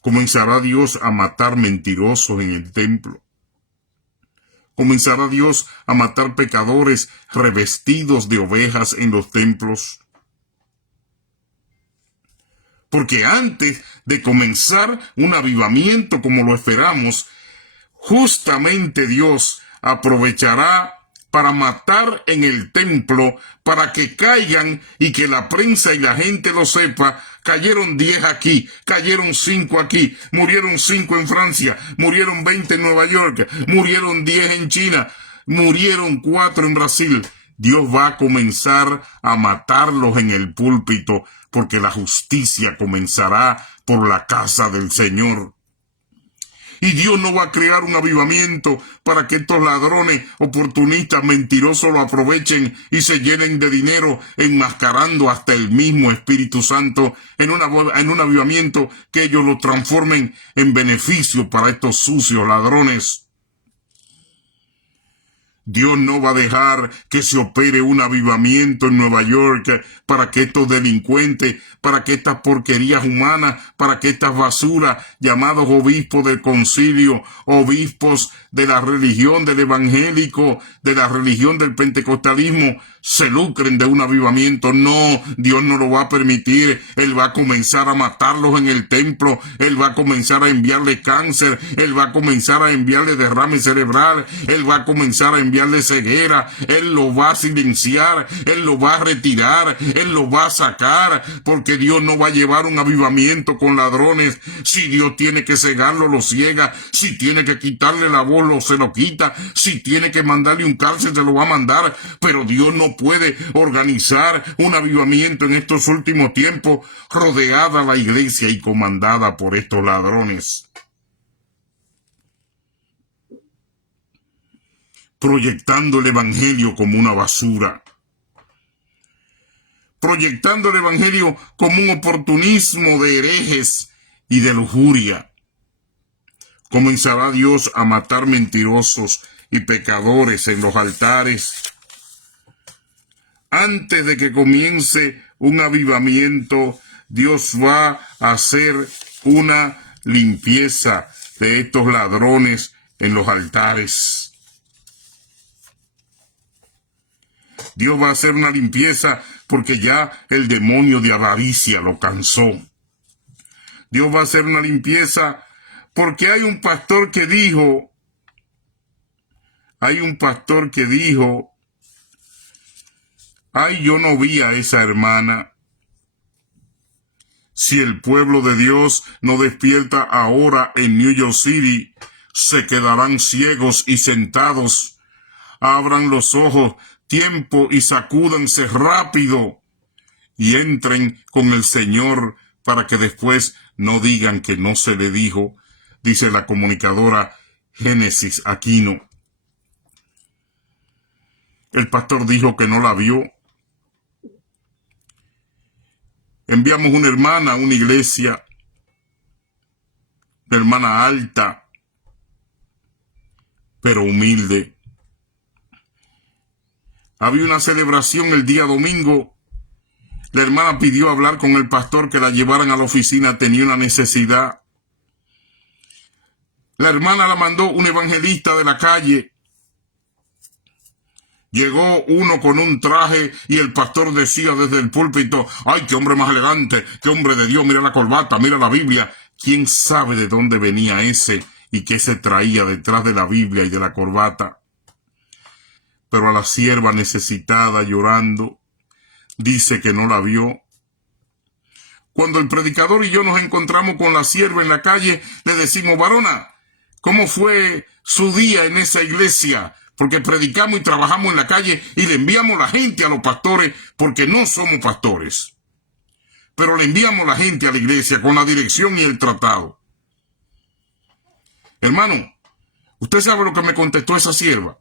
Comenzará Dios a matar mentirosos en el templo. ¿Comenzará Dios a matar pecadores revestidos de ovejas en los templos? Porque antes de comenzar un avivamiento como lo esperamos, justamente Dios aprovechará para matar en el templo, para que caigan y que la prensa y la gente lo sepa. Cayeron 10 aquí, cayeron 5 aquí, murieron 5 en Francia, murieron 20 en Nueva York, murieron 10 en China, murieron 4 en Brasil. Dios va a comenzar a matarlos en el púlpito, porque la justicia comenzará por la casa del Señor. Y Dios no va a crear un avivamiento para que estos ladrones, oportunistas, mentirosos lo aprovechen y se llenen de dinero, enmascarando hasta el mismo Espíritu Santo en un avivamiento que ellos lo transformen en beneficio para estos sucios ladrones. Dios no va a dejar que se opere un avivamiento en Nueva York para que estos delincuentes, para que estas porquerías humanas, para que estas basuras llamados obispos del concilio, obispos de la religión del evangélico, de la religión del pentecostalismo, se lucren de un avivamiento. No, Dios no lo va a permitir. Él va a comenzar a matarlos en el templo. Él va a comenzar a enviarle cáncer. Él va a comenzar a enviarle derrame cerebral. Él va a comenzar a enviarle ceguera. Él lo va a silenciar. Él lo va a retirar. Él lo va a sacar. Porque Dios no va a llevar un avivamiento con ladrones. Si Dios tiene que cegarlo, lo ciega. Si tiene que quitarle la voz, se lo quita. Si tiene que mandarle un cárcel, se lo va a mandar. Pero Dios no puede organizar un avivamiento en estos últimos tiempos rodeada la iglesia y comandada por estos ladrones, proyectando el evangelio como una basura, proyectando el evangelio como un oportunismo de herejes y de lujuria. Comenzará Dios a matar mentirosos y pecadores en los altares. Antes de que comience un avivamiento, Dios va a hacer una limpieza de estos ladrones en los altares. Dios va a hacer una limpieza porque ya el demonio de avaricia lo cansó. Dios va a hacer una limpieza porque hay un pastor que dijo, ay, yo no vi a esa hermana. Si el pueblo de Dios no despierta ahora en New York City, se quedarán ciegos y sentados. Abran los ojos, tiempo, y sacúdanse rápido y entren con el Señor para que después no digan que no se le dijo, dice la comunicadora Génesis Aquino. El pastor dijo que no la vio. Enviamos una hermana a una iglesia, una hermana alta, pero humilde. Había una celebración el día domingo. La hermana pidió hablar con el pastor, que la llevaran a la oficina, tenía una necesidad. La hermana la mandó un evangelista de la calle. Llegó uno con un traje y el pastor decía desde el púlpito, ¡ay, qué hombre más elegante! ¡Qué hombre de Dios! Mira la corbata, mira la Biblia. ¿Quién sabe de dónde venía ese y qué se traía detrás de la Biblia y de la corbata? Pero a la sierva necesitada, llorando, dice que no la vio. Cuando el predicador y yo nos encontramos con la sierva en la calle, le decimos, varona, ¿cómo fue su día en esa iglesia? Porque predicamos y trabajamos en la calle y le enviamos la gente a los pastores porque no somos pastores. Pero le enviamos la gente a la iglesia con la dirección y el tratado. Hermano, ¿usted sabe lo que me contestó esa sierva?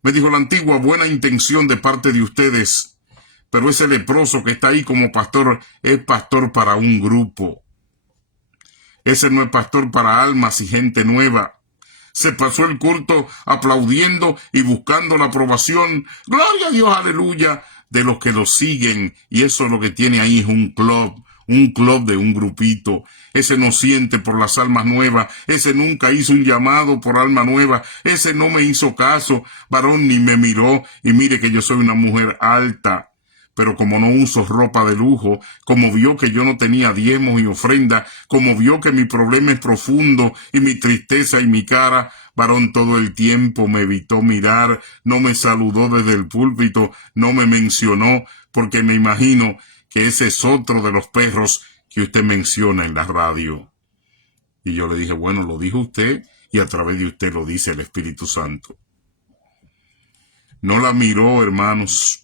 Me dijo, la antigua, buena intención de parte de ustedes, pero ese leproso que está ahí como pastor es pastor para un grupo. Ese no es pastor para almas y gente nueva. Se pasó el culto aplaudiendo y buscando la aprobación, gloria a Dios, aleluya, de los que lo siguen. Y eso lo que tiene ahí es un club de un grupito. Ese no siente por las almas nuevas. Ese nunca hizo un llamado por alma nueva. Ese no me hizo caso, varón, ni me miró. Y mire que yo soy una mujer alta. Pero como no uso ropa de lujo, como vio que yo no tenía diezmos y ofrenda, como vio que mi problema es profundo y mi tristeza y mi cara, varón, todo el tiempo me evitó mirar, no me saludó desde el púlpito, no me mencionó, porque me imagino que ese es otro de los perros que usted menciona en la radio. Y yo le dije, bueno, lo dijo usted y a través de usted lo dice el Espíritu Santo. No la miró, hermanos,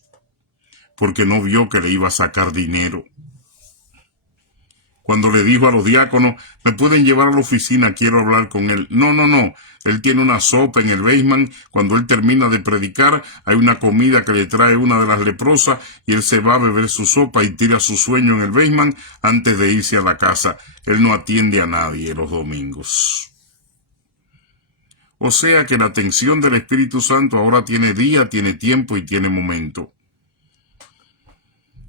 porque no vio que le iba a sacar dinero. Cuando le dijo a los diáconos, me pueden llevar a la oficina, quiero hablar con él. No. Él tiene una sopa en el basement. Cuando él termina de predicar, hay una comida que le trae una de las leprosas y él se va a beber su sopa y tira su sueño en el basement antes de irse a la casa. Él no atiende a nadie los domingos. O sea que la atención del Espíritu Santo ahora tiene día, tiene tiempo y tiene momento.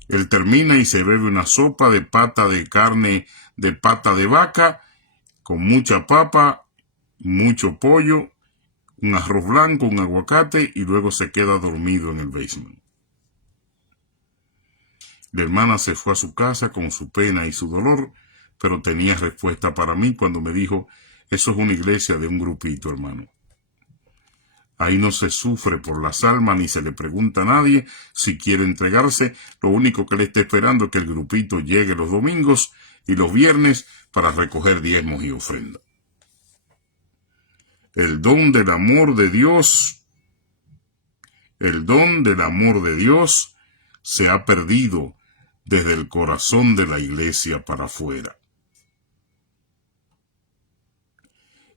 Él termina y se bebe una sopa de pata de carne de pata de vaca, con mucha papa, mucho pollo, un arroz blanco, un aguacate, y luego se queda dormido en el basement. La hermana se fue a su casa con su pena y su dolor, pero tenía respuesta para mí cuando me dijo: eso es una iglesia de un grupito, hermano. Ahí no se sufre por las almas ni se le pregunta a nadie si quiere entregarse. Lo único que le está esperando es que el grupito llegue los domingos y los viernes para recoger diezmos y ofrendas. El don del amor de Dios, se ha perdido desde el corazón de la iglesia para afuera.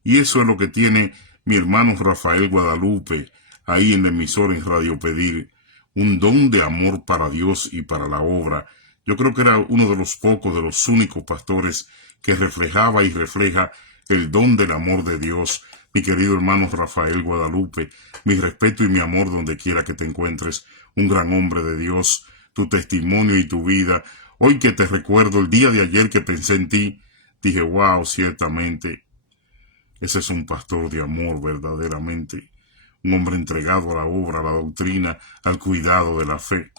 Y eso es lo que tiene mi hermano Rafael Guadalupe ahí en la emisora en Radio Pedir, un don de amor para Dios y para la obra. Yo creo que era uno de los pocos, de los únicos pastores que reflejaba y refleja el don del amor de Dios. Mi querido hermano Rafael Guadalupe, mi respeto y mi amor donde quiera que te encuentres, un gran hombre de Dios, tu testimonio y tu vida. Hoy que te recuerdo, el día de ayer que pensé en ti, dije: wow, ciertamente, ese es un pastor de amor verdaderamente, un hombre entregado a la obra, a la doctrina, al cuidado de la fe.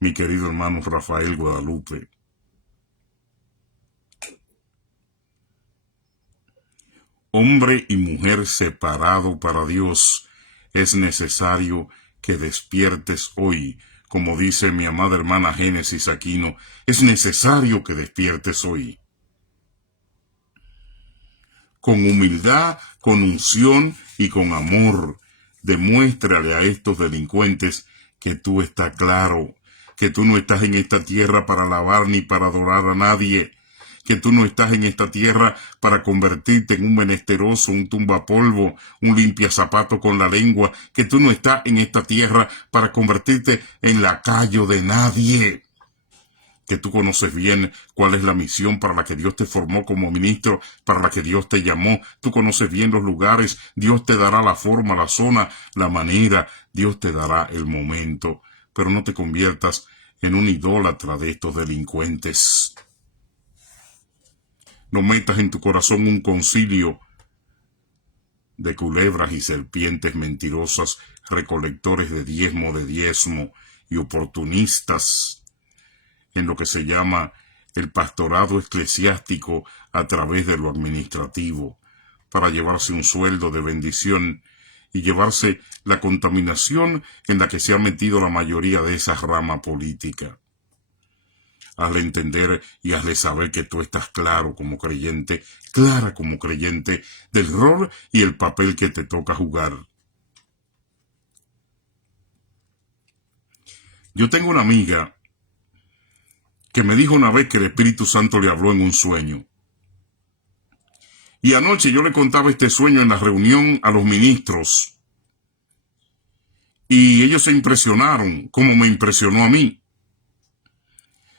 Mi querido hermano Rafael Guadalupe, hombre y mujer separado para Dios, es necesario que despiertes hoy. Como dice mi amada hermana Génesis Aquino, es necesario que despiertes hoy. Con humildad, con unción y con amor, demuéstrale a estos delincuentes que tú estás claro, que tú no estás en esta tierra para alabar ni para adorar a nadie, que tú no estás en esta tierra para convertirte en un menesteroso, un tumbapolvo, un limpiazapato con la lengua, que tú no estás en esta tierra para convertirte en lacayo de nadie, que tú conoces bien cuál es la misión para la que Dios te formó como ministro, para la que Dios te llamó. Tú conoces bien los lugares, Dios te dará la forma, la zona, la manera, Dios te dará el momento, pero no te conviertas en un idólatra de estos delincuentes. No metas en tu corazón un concilio de culebras y serpientes mentirosas, recolectores de diezmo y oportunistas en lo que se llama el pastorado eclesiástico a través de lo administrativo, para llevarse un sueldo de bendición y llevarse la contaminación en la que se ha metido la mayoría de esa rama política. Hazle entender y hazle saber que tú estás claro como creyente, clara como creyente, del rol y el papel que te toca jugar. Yo tengo una amiga que me dijo una vez que el Espíritu Santo le habló en un sueño. Y anoche yo le contaba este sueño en la reunión a los ministros. Y ellos se impresionaron, como me impresionó a mí.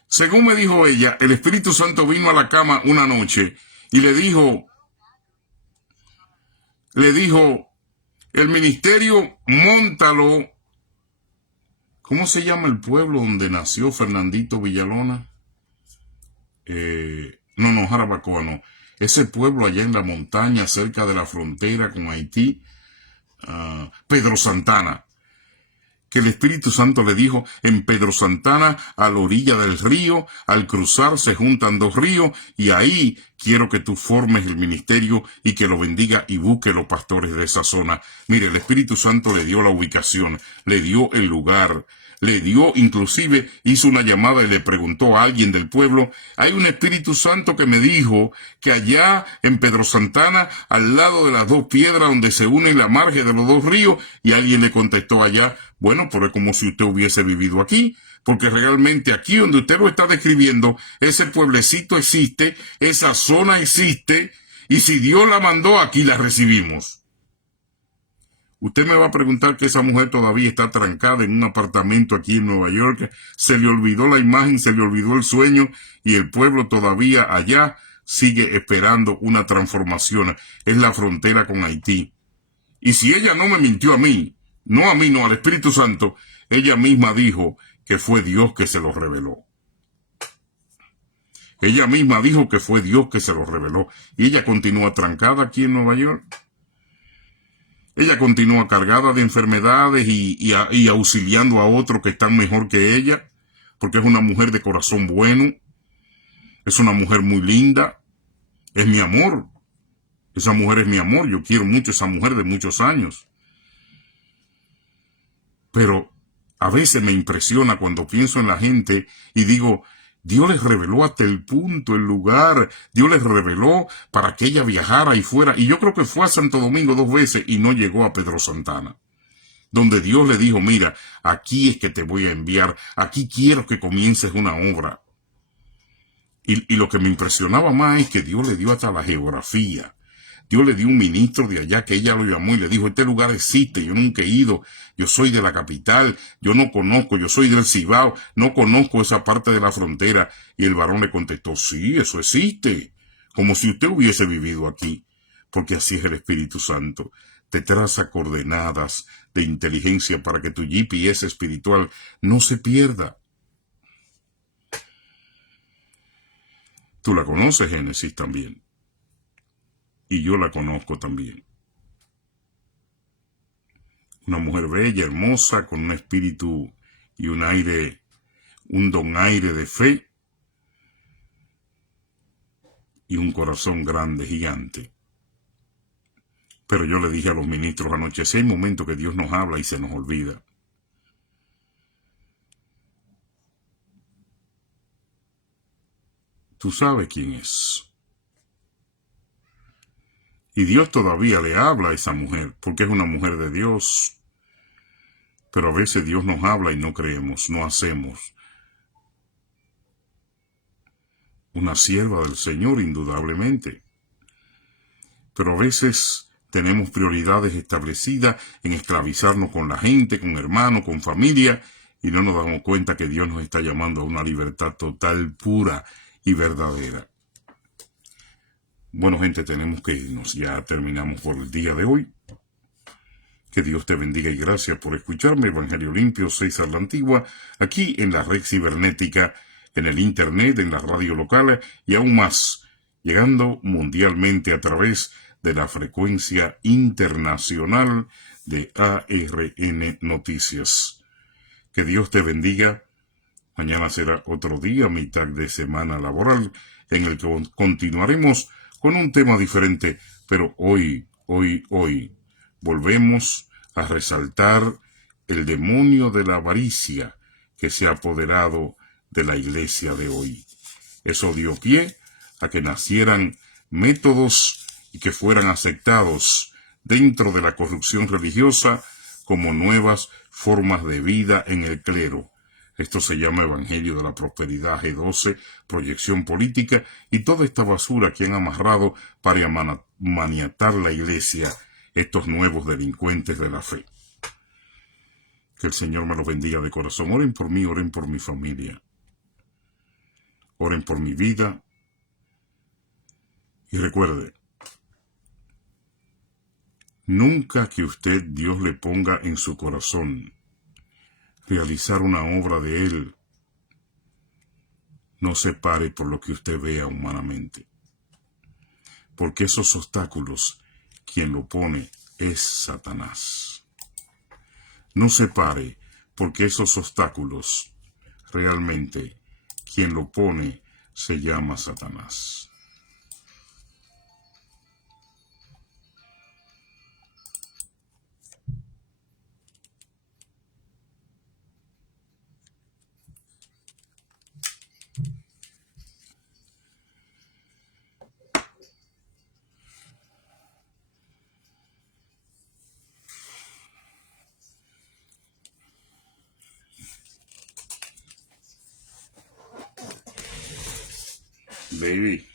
Según me dijo ella, el Espíritu Santo vino a la cama una noche y le dijo, el ministerio, móntalo. ¿Cómo se llama el pueblo donde nació Fernandito Villalona? Jarabacoa no. Ese pueblo allá en la montaña, cerca de la frontera con Haití, Pedro Santana. Que el Espíritu Santo le dijo: en Pedro Santana, a la orilla del río, al cruzar se juntan dos ríos, y ahí quiero que tú formes el ministerio y que lo bendiga y busque los pastores de esa zona. Mire, el Espíritu Santo le dio la ubicación, le dio el lugar, le dio, inclusive hizo una llamada y le preguntó a alguien del pueblo: hay un Espíritu Santo que me dijo que allá en Pedro Santana, al lado de las dos piedras donde se unen la margen de los dos ríos, y alguien le contestó allá: bueno, pero es como si usted hubiese vivido aquí, porque realmente aquí donde usted lo está describiendo, ese pueblecito existe, esa zona existe, y si Dios la mandó, aquí la recibimos. Usted me va a preguntar que esa mujer todavía está trancada en un apartamento aquí en Nueva York, se le olvidó la imagen, se le olvidó el sueño, y el pueblo todavía allá sigue esperando una transformación. Es la frontera con Haití. Y si ella no me mintió a mí, no, al Espíritu Santo, ella misma dijo que fue Dios que se lo reveló. Ella misma dijo que fue Dios que se lo reveló. Y ella continúa trancada aquí en Nueva York. Ella continúa cargada de enfermedades y auxiliando a otros que están mejor que ella, porque es una mujer de corazón bueno, es una mujer muy linda, es mi amor. Esa mujer es mi amor, yo quiero mucho a esa mujer de muchos años. Pero a veces me impresiona cuando pienso en la gente y digo, Dios les reveló hasta el punto, el lugar, Dios les reveló para que ella viajara y fuera. Y yo creo que fue a Santo Domingo 2 veces y no llegó a Pedro Santana, donde Dios le dijo, mira, aquí es que te voy a enviar, aquí quiero que comiences una obra. Y lo que me impresionaba más es que Dios le dio hasta la geografía. Dios le dio un ministro de allá que ella lo llamó y le dijo, este lugar existe, yo nunca he ido, yo soy de la capital, yo no conozco, yo soy del Cibao, no conozco esa parte de la frontera. Y el varón le contestó, sí, eso existe, como si usted hubiese vivido aquí, porque así es el Espíritu Santo. Te traza coordenadas de inteligencia para que tu GPS espiritual no se pierda. Tú la conoces, Génesis, también. Y yo la conozco también. Una mujer bella, hermosa, con un espíritu y un aire, un don aire de fe y un corazón grande, gigante. Pero yo le dije a los ministros anoche, si hay momentos que Dios nos habla y se nos olvida. Tú sabes quién es. Y Dios todavía le habla a esa mujer, porque es una mujer de Dios. Pero a veces Dios nos habla y no creemos, no hacemos. Una sierva del Señor, indudablemente. Pero a veces tenemos prioridades establecidas en esclavizarnos con la gente, con hermanos, con familia, y no nos damos cuenta que Dios nos está llamando a una libertad total, pura y verdadera. Bueno, gente, tenemos que irnos. Ya terminamos por el día de hoy. Que Dios te bendiga y gracias por escucharme. Evangelio Limpio, César la Antigua, aquí en la red cibernética, en el internet, en la radio local y aún más, llegando mundialmente a través de la frecuencia internacional de ARN Noticias. Que Dios te bendiga. Mañana será otro día, mitad de semana laboral, en el que continuaremos con un tema diferente, pero hoy, volvemos a resaltar el demonio de la avaricia que se ha apoderado de la iglesia de hoy. Eso dio pie a que nacieran métodos y que fueran aceptados dentro de la corrupción religiosa como nuevas formas de vida en el clero. Esto se llama Evangelio de la Prosperidad G12, proyección política y toda esta basura que han amarrado para maniatar la iglesia, estos nuevos delincuentes de la fe. Que el Señor me los bendiga de corazón. Oren por mí, oren por mi familia. Oren por mi vida. Y recuerde, nunca que usted, Dios le ponga en su corazón realizar una obra de Él, no se pare por lo que usted vea humanamente. Porque esos obstáculos, quien lo pone es Satanás. No se pare, porque esos obstáculos, realmente, quien lo pone se llama Satanás. Baby.